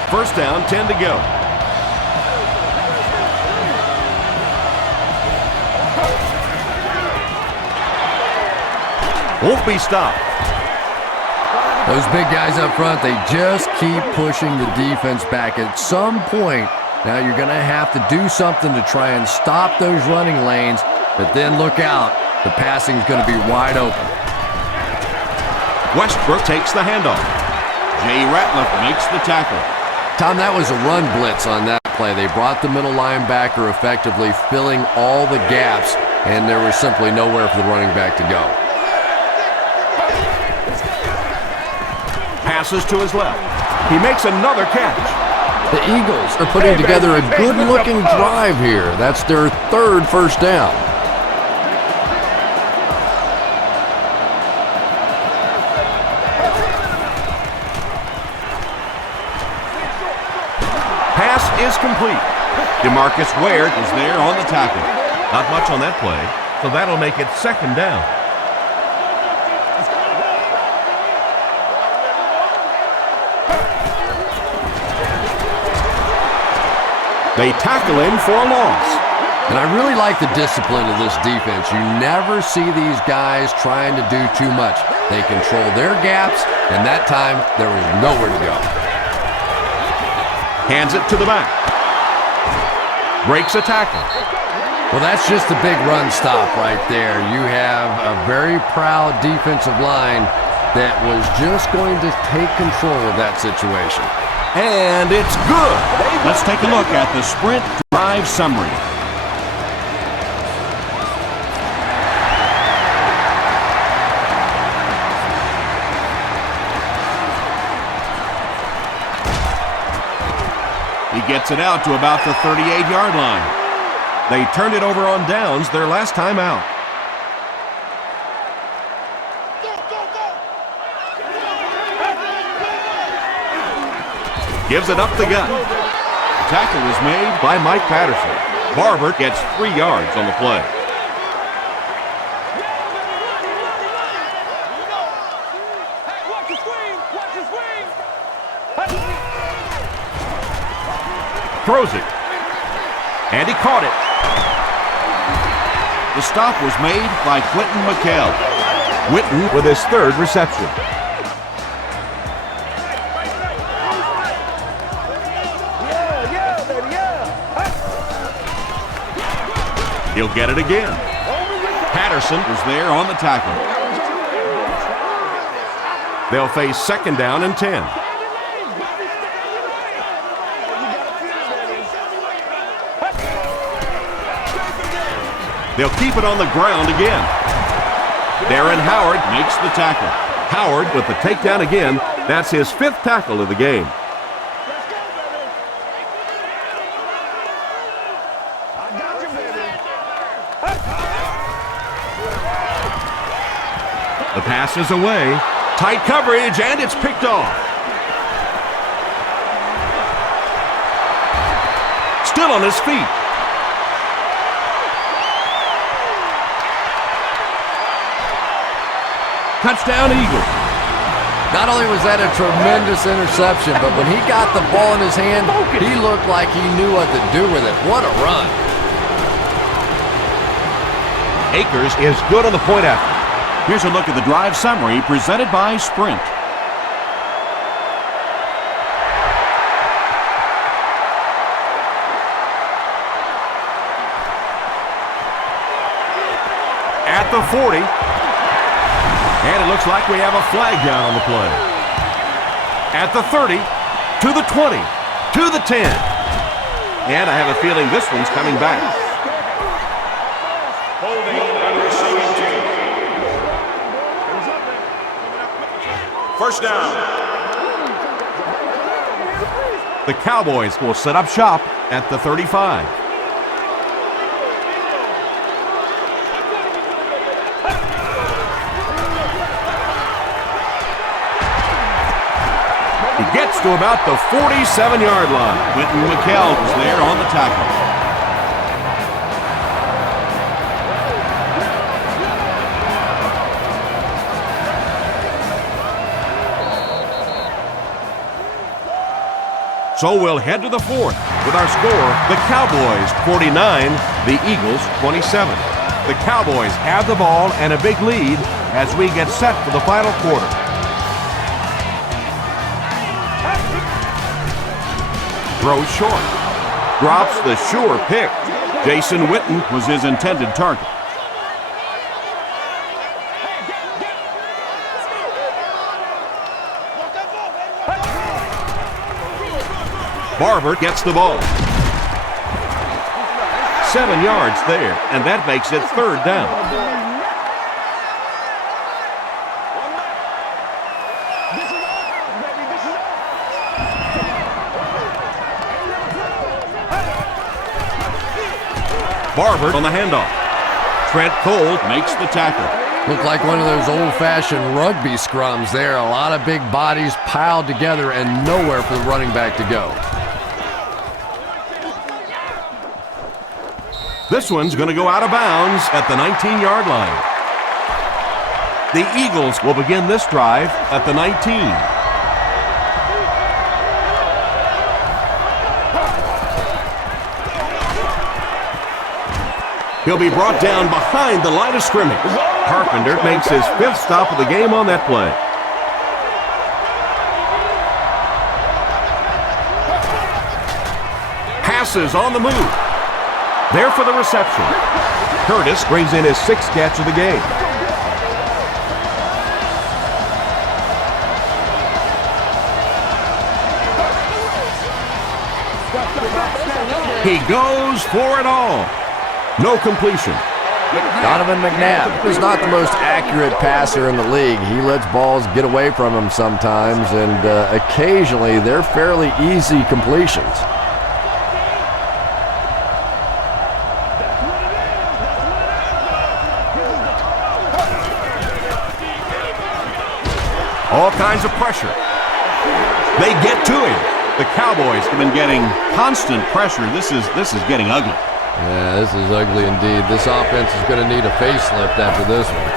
1st down, 10 to go. Won't be stopped. Those big guys up front, they just keep pushing the defense back. At some point, now you're going to have to do something to try and stop those running lanes, but then look out. The passing is going to be wide open. Westbrook takes the handoff. Jay Ratliff makes the tackle. Tom, that was a run blitz on that play. They brought the middle linebacker effectively, filling all the gaps, and there was simply nowhere for the running back to go. Passes to his left. He makes another catch. The Eagles are putting together a good-looking drive here. That's their 3rd first down. Pass is complete. DeMarcus Ware is there on the tackle. Not much on that play, so that'll make it 2nd down. They tackle him for a loss. And I really like the discipline of this defense. You never see these guys trying to do too much. They control their gaps, and that time there was nowhere to go. Hands it to the back. Breaks a tackle. Well, that's just a big run stop right there. You have a very proud defensive line that was just going to take control of that situation. And it's good. Let's take a look at the sprint drive summary. He gets it out to about the 38-yard line. They turned it over on downs their last time out. Gives it up the gut. Tackle was made by Mike Patterson. Barber gets 3 yards on the play. Throws it. And he caught it. The stop was made by Quentin McKell. Witten with his 3rd reception. He'll get it again. Patterson was there on the tackle. They'll face 2nd down and 10. They'll keep it on the ground again. Darren Howard makes the tackle. Howard with the takedown again. That's his 5th tackle of the game. The pass is away. Tight coverage, and it's picked off. Still on his feet. Touchdown, Eagles. Not only was that a tremendous interception, but when he got the ball in his hand, he looked like he knew what to do with it. What a run. Akers is good on the point after. Here's a look at the drive summary presented by Sprint. At the 40. And it looks like we have a flag down on the play. At the 30, to the 20, to the 10. And I have a feeling this one's coming back. Holding under 17. First down. The Cowboys will set up shop at the 35. He gets to about the 47-yard line. Quentin McKell was there on the tackle. So we'll head to the 4th with our score, the Cowboys 49, the Eagles 27. The Cowboys have the ball and a big lead as we get set for the final quarter. Throws short. Drops the sure pick. Jason Witten was his intended target. Barber gets the ball. 7 yards there, and that makes it 3rd down. Barber on the handoff. Trent Cole makes the tackle. Looked like one of those old-fashioned rugby scrums there. A lot of big bodies piled together and nowhere for the running back to go. This one's going to go out of bounds at the 19-yard line. The Eagles will begin this drive at the 19. He'll be brought down behind the line of scrimmage. Carpenter makes his 5th stop of the game on that play. Passes on the move. There for the reception. Curtis brings in his 6th catch of the game. He goes for it all. No completion. Donovan McNabb is not the most accurate passer in the league. He lets balls get away from him sometimes, and occasionally they're fairly easy completions. All kinds of pressure. They get to him. The Cowboys have been getting constant pressure. This is getting ugly. Yeah, this is ugly indeed. This offense is going to need a facelift after this one.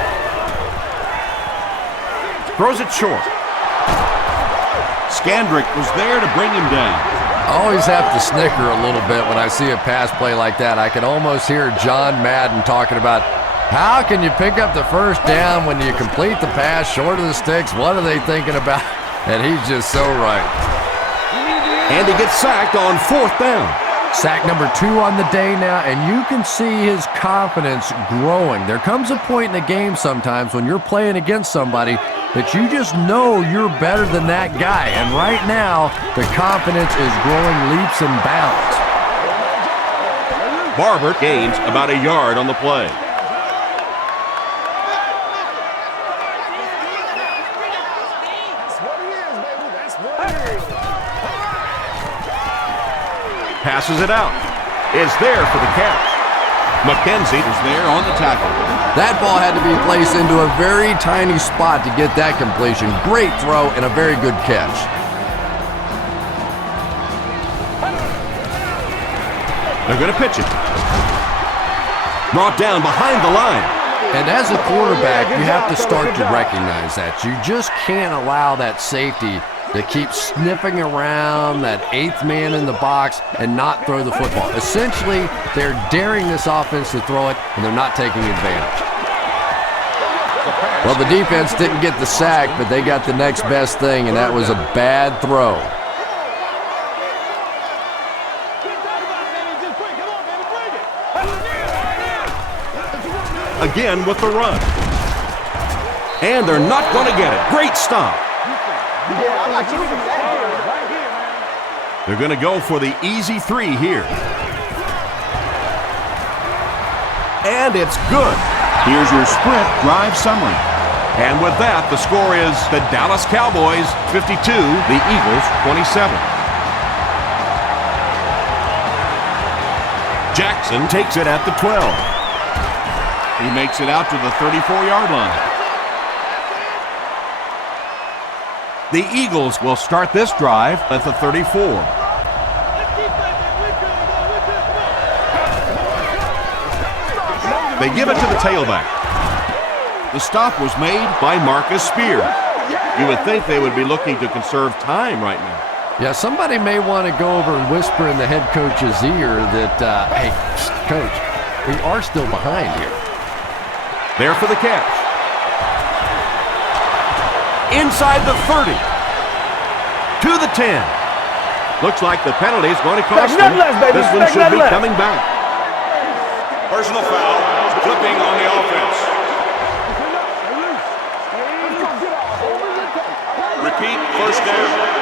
Throws it short. Scandrick was there to bring him down. I always have to snicker a little bit when I see a pass play like that. I can almost hear John Madden talking about how can you pick up the first down when you complete the pass short of the sticks? What are they thinking about? And he's just so right. And he gets sacked on 4th down. Sack number 2 on the day now, and you can see his confidence growing. There comes a point in the game sometimes when you're playing against somebody that you just know you're better than that guy. And right now, the confidence is growing leaps and bounds. Barber gains about a yard on the play. That's what it is, baby. That's what it is. Passes it out. Is there for the catch. McKenzie is there on the tackle. That ball had to be placed into a very tiny spot to get that completion. Great throw and a very good catch. They're going to pitch it. Brought down behind the line. And as a quarterback, you have to start to recognize that. You just can't allow that safety to keep sniffing around that eighth man in the box and not throw the football. Essentially, they're daring this offense to throw it, and they're not taking advantage. Well, the defense didn't get the sack, but they got the next best thing, and that was a bad throw. Again with the run. And they're not going to get it. Great stop. They're going to go for the easy 3 here. And it's good. Here's your sprint drive summary. And with that, the score is the Dallas Cowboys 52, the Eagles 27. Jackson takes it at the 12. He makes it out to the 34-yard line. The Eagles will start this drive at the 34. They give it to the tailback. The stop was made by Marcus Spear. You would think they would be looking to conserve time right now. Yeah, somebody may want to go over and whisper in the head coach's ear that, hey, coach, we are still behind here. There for the catch. Inside the 30. To the 10. Looks like the penalty is going to cost them. This one should be coming back. Personal foul, clipping on the offense. Repeat, first down.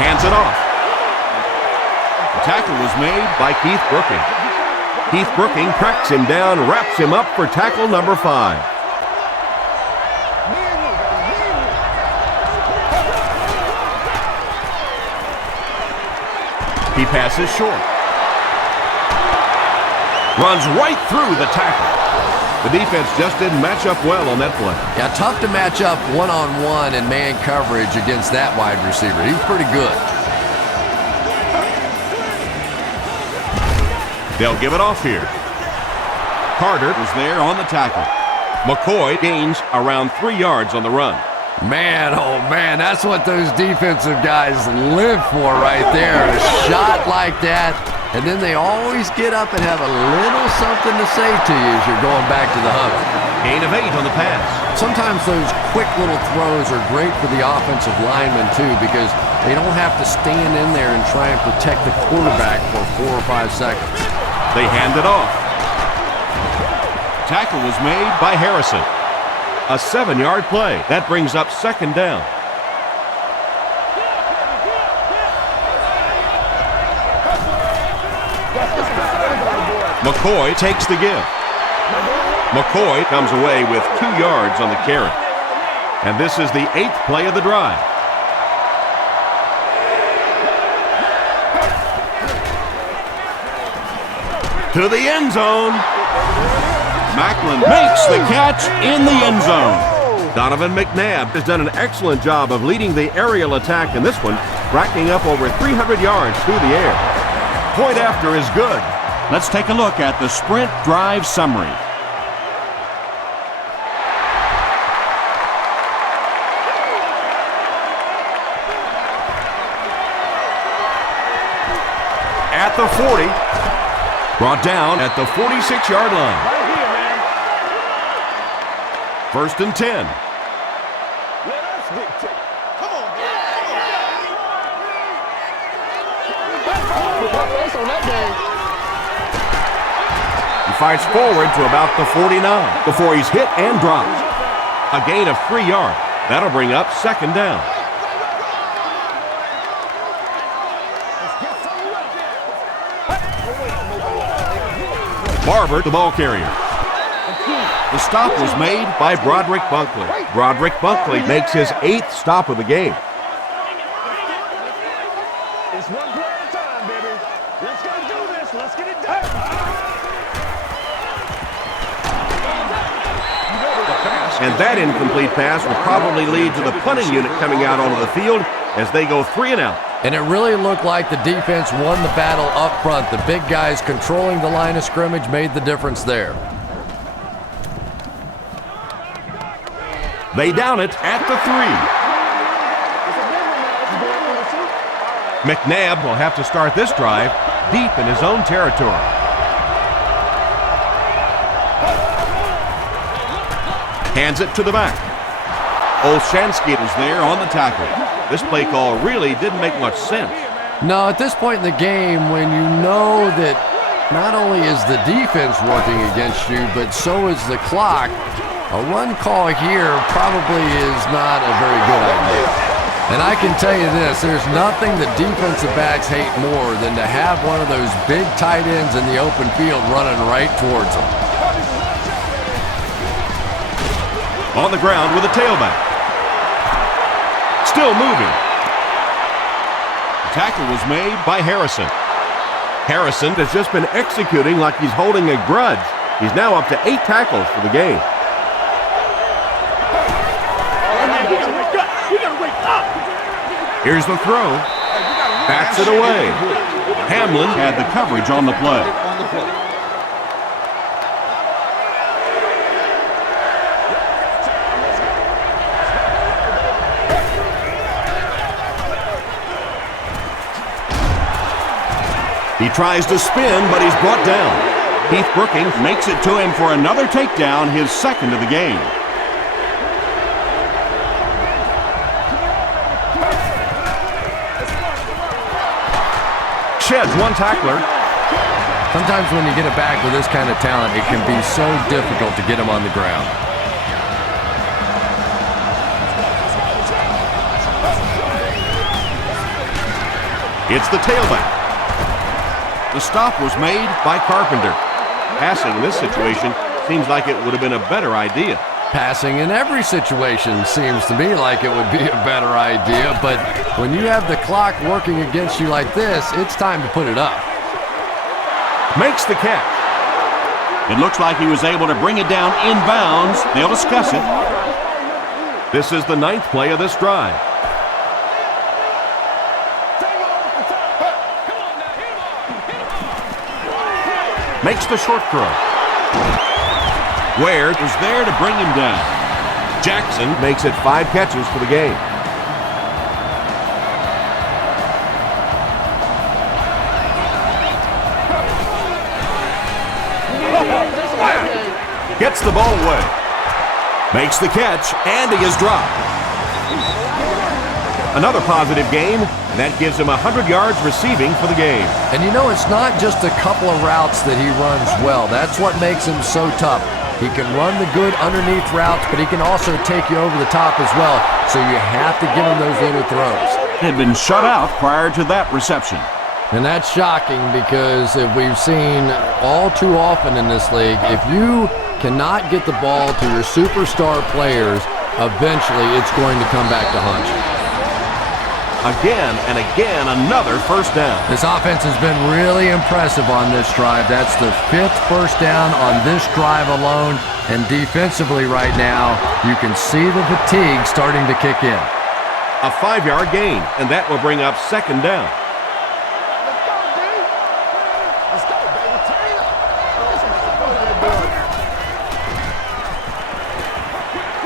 Hands it off. The tackle was made by Keith Brooking. Keith Brooking cracks him down, wraps him up for tackle number 5. He passes short. Runs right through the tackle. The defense just didn't match up well on that play. Yeah, tough to match up one-on-one and man coverage against that wide receiver. He's pretty good. They'll give it off here. Carter was there on the tackle. McCoy gains around 3 yards on the run. Man, oh man, that's what those defensive guys live for right there. A shot like that, and then they always get up and have a little something to say to you as you're going back to the huddle. Gain of 8 on the pass. Sometimes those quick little throws are great for the offensive linemen too, because they don't have to stand in there and try and protect the quarterback for 4 or 5 seconds. They hand it off. Tackle was made by Harrison. A 7-yard play. That brings up second down. McCoy takes the give. McCoy comes away with 2 yards on the carry. And this is the 8th play of the drive. To the end zone. Macklin makes the catch in the end zone. Donovan McNabb has done an excellent job of leading the aerial attack in this one, racking up over 300 yards through the air. Point after is good. Let's take a look at the sprint drive summary. At the 40. Brought down at the 46-yard line. First and 10. Let us dictate. Come on, man. He fights forward to about the 49 before he's hit and dropped. A gain of 3 yards. That'll bring up second down. Barber, the ball carrier. The stop was made by Broderick Bunkley. Broderick Bunkley makes his 8th stop of the game. It's one play at a time, baby. Let's go do this. Let's get it done. And that incomplete pass will probably lead to the punting unit coming out onto the field as they go 3 and out. And it really looked like the defense won the battle up front. The big guys controlling the line of scrimmage made the difference there. They down it at the 3. McNabb will have to start this drive deep in his own territory. Hands it to the back. Olshansky is there on the tackle. This play call really didn't make much sense. No, at this point in the game, when you know that not only is the defense working against you, but so is the clock, a run call here probably is not a very good idea. And I can tell you this, there's nothing that defensive backs hate more than to have one of those big tight ends in the open field running right towards them. On the ground with a tailback. Still moving. The tackle was made by Harrison. Harrison has just been executing like he's holding a grudge. He's now up to 8 tackles for the game. Here's the throw. Bats it away. Hamlin had the coverage on the play. He tries to spin, but he's brought down. Keith Brookings makes it to him for another takedown, his 2nd of the game. Sheds one tackler. Sometimes when you get it back with this kind of talent, it can be so difficult to get him on the ground. It's the tailback. The stop was made by Carpenter. Passing in this situation seems like it would have been a better idea. Passing in every situation seems to me like it would be a better idea, but when you have the clock working against you like this, it's time to put it up. Makes the catch. It looks like he was able to bring it down inbounds. They'll discuss it. This is the 9th play of this drive. Makes the short throw. Ware is there to bring him down. Jackson makes it 5 catches for the game. Gets the ball away. Makes the catch, and he is dropped. Another positive game, and that gives him 100 yards receiving for the game. And you know, it's not just a couple of routes that he runs well. That's what makes him so tough. He can run the good underneath routes, but he can also take you over the top as well. So you have to give him those little throws. Had been shut out prior to that reception. And that's shocking because if we've seen all too often in this league, if you cannot get the ball to your superstar players, eventually it's going to come back to haunt you. Again and again, another first down. This offense has been really impressive on this drive. That's the 5th first down on this drive alone. And defensively right now, you can see the fatigue starting to kick in. A 5-yard gain, and that will bring up second down.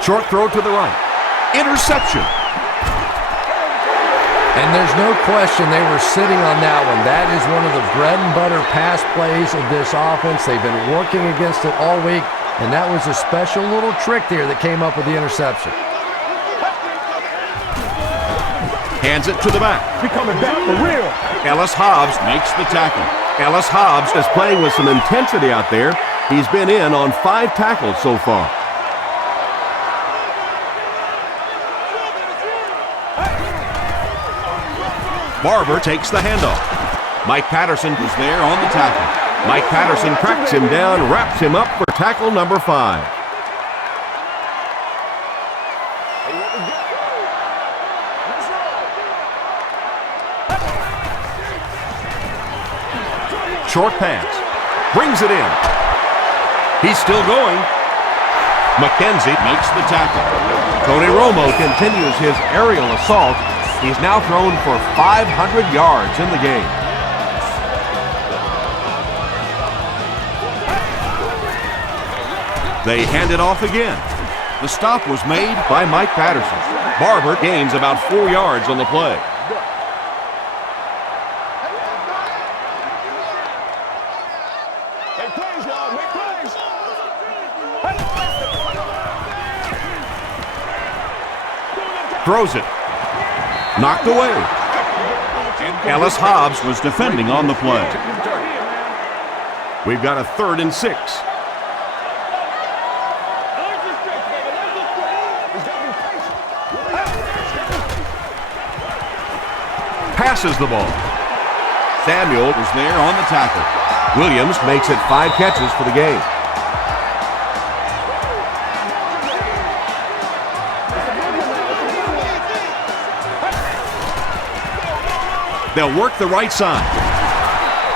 Short throw to the right. Interception. And there's no question they were sitting on that one. That is one of the bread and butter pass plays of this offense. They've been working against it all week, and that was a special little trick there that came up with the interception. Hands it to the back. He coming back for real. Ellis Hobbs makes the tackle. Ellis Hobbs is playing with some intensity out there. He's been in on 5 tackles so far. Barber takes the handoff. Mike Patterson is there on the tackle. Mike Patterson tracks him down, wraps him up for tackle number 5. Short pass. Brings it in. He's still going. McKenzie makes the tackle. Tony Romo continues his aerial assault. He's now thrown for 500 yards in the game. They hand it off again. The stop was made by Mike Patterson. Barber gains about 4 yards on the play. Make plays, y'all. Make plays. Throws it. Knocked away. Ellis Hobbs was defending on the play. We've got a 3rd and 6. Passes the ball. Samuel was there on the tackle. Williams makes it 5 catches for the game. They'll work the right side.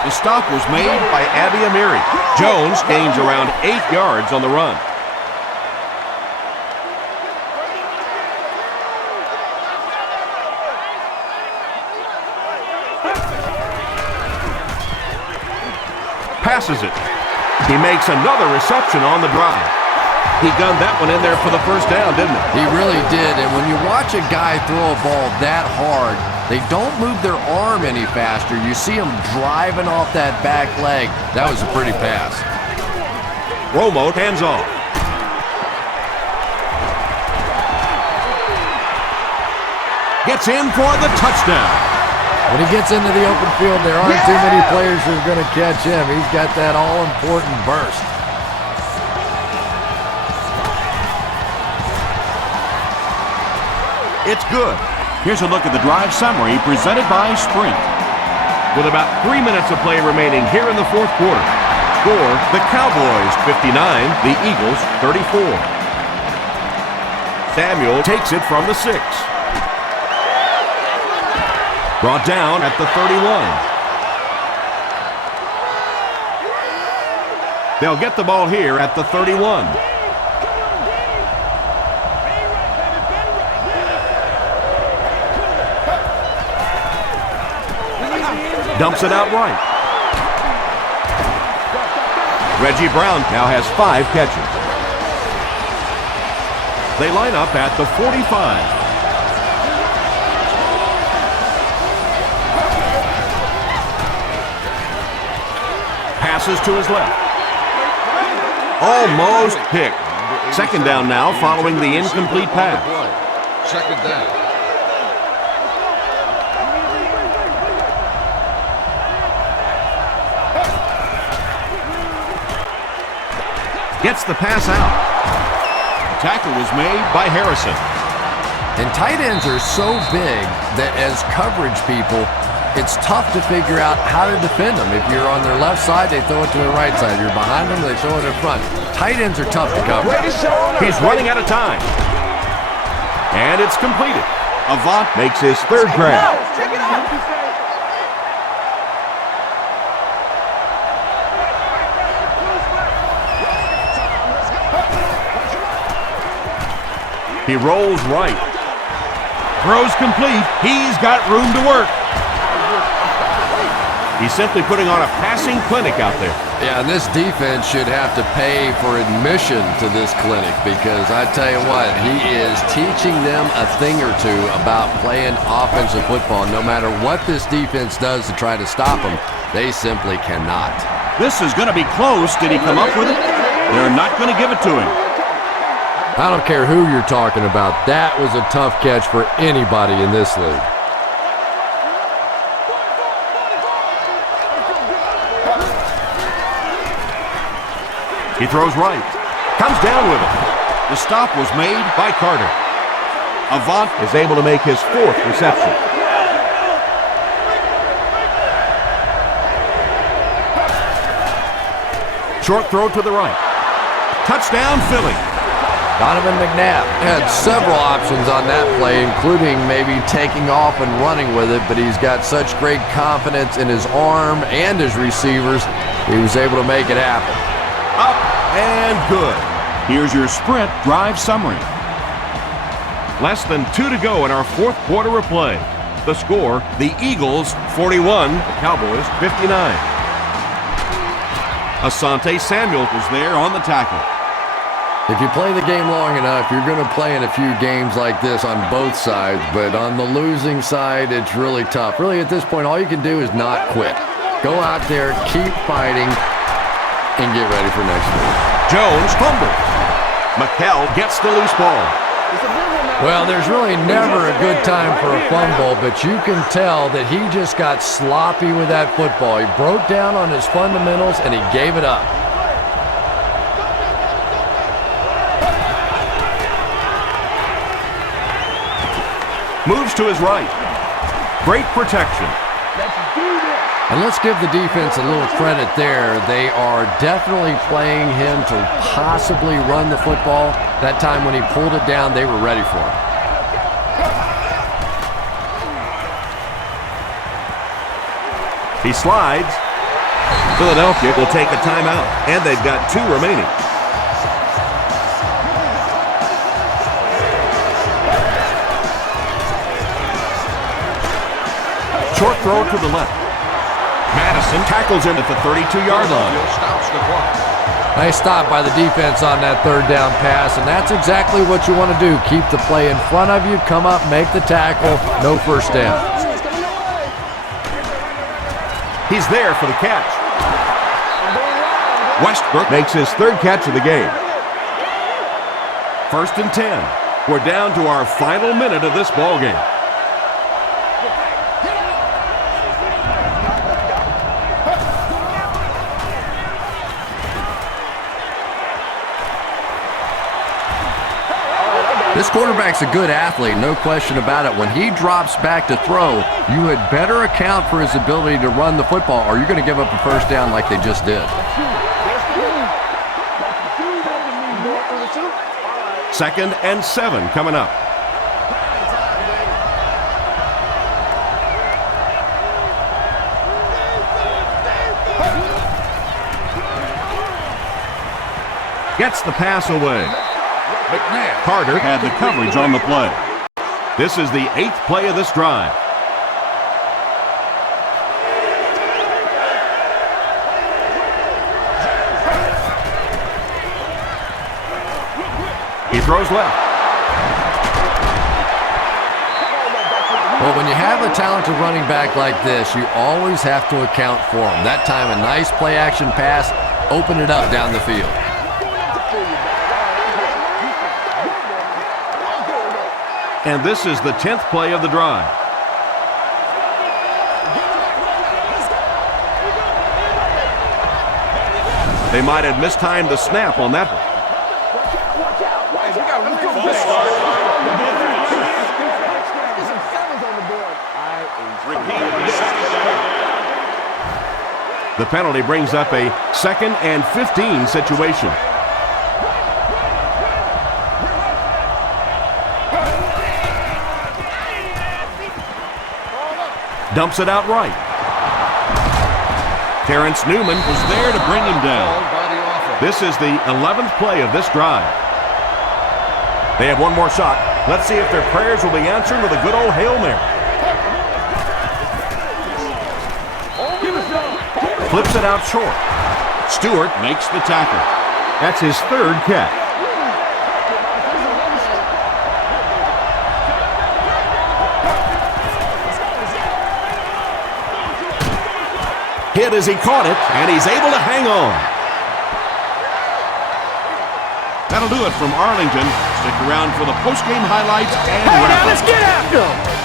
The stop was made by Abby Amiri. Jones gains around 8 yards on the run. Passes it. He makes another reception on the drive. He gunned that one in there for the first down, didn't he? He really did, and when you watch a guy throw a ball that hard, they don't move their arm any faster. You see him driving off that back leg. That was a pretty pass. Romo hands off. Gets in for the touchdown. When he gets into the open field, there aren't too many players who are going to catch him. He's got that all-important burst. It's good. Here's a look at the drive summary presented by Sprint. With about 3 minutes of play remaining here in the 4th quarter. Score, the Cowboys 59, the Eagles 34. Samuel takes it from the 6. Brought down at the 31. They'll get the ball here at the 31. Dumps it out right. Reggie Brown now has 5 catches. They line up at the 45. Passes to his left. Almost picked. 2nd down now following the incomplete pass. 2nd down. Gets the pass out. Tackle was made by Harrison. And tight ends are so big that as coverage people, it's tough to figure out how to defend them. If you're on their left side, they throw it to the right side. You're behind them, they throw it in front. Tight ends are tough to cover. He's running out of time. And it's completed. Avant makes his 3rd grab. He rolls right. Throws complete. He's got room to work. He's simply putting on a passing clinic out there. Yeah, and this defense should have to pay for admission to this clinic because I tell you what, he is teaching them a thing or two about playing offensive football. No matter what this defense does to try to stop them, they simply cannot. This is going to be close. Did he come up with it? They're not going to give it to him. I don't care who you're talking about. That was a tough catch for anybody in this league. He throws right. Comes down with it. The stop was made by Carter. Avant is able to make his 4th reception. Short throw to the right. Touchdown, Philly. Donovan McNabb had several options on that play, including maybe taking off and running with it, but he's got such great confidence in his arm and his receivers, he was able to make it happen. Up and good. Here's your sprint drive summary. Less than 2 to go in our fourth quarter of play. The score, the Eagles 41, the Cowboys 59. Asante Samuel was there on the tackle. If you play the game long enough, you're going to play in a few games like this on both sides, but on the losing side, it's really tough. Really, at this point, all you can do is not quit. Go out there, keep fighting, and get ready for next week. Jones fumbles. McHale gets the loose ball. Well, there's really never a good time for a fumble, but you can tell that he just got sloppy with that football. He broke down on his fundamentals, and he gave it up. Moves to his right. Great protection. And let's give the defense a little credit there. They are definitely playing him to possibly run the football. That time when he pulled it down, they were ready for it. He slides. Philadelphia will take a timeout, and they've got 2 remaining. Short throw to the left. Madison tackles him at the 32-yard line. Stops the clock. Nice stop by the defense on that third down pass, and that's exactly what you want to do. Keep the play in front of you, come up, make the tackle, no first down. He's there for the catch. Westbrook makes his 3rd catch of the game. 1st and 10. We're down to our final minute of this ball game. This quarterback's a good athlete, no question about it. When he drops back to throw, you had better account for his ability to run the football, or you're going to give up a first down like they just did. 2nd and 7 coming up. Gets the pass away. McNabb. Carter Had the coverage on the play. This is the 8th play of this drive. He throws left. Well, when you have a talented running back like this, you always have to account for him. That time, a nice play-action pass, open it up down the field. And this is the 10th play of the drive. They might have mistimed the snap on that one. The penalty brings up a 2nd and 15 situation. Dumps it out right. Terrence Newman was there to bring him down. This is the 11th play of this drive. They have one more shot. Let's see if their prayers will be answered with a good old Hail Mary. Flips it out short. Stewart makes the tackle. That's his 3rd catch. Hit as he caught it, and he's able to hang on. That'll do it from Arlington. Stick around for the post-game highlights and wrap-up. Let's get after him.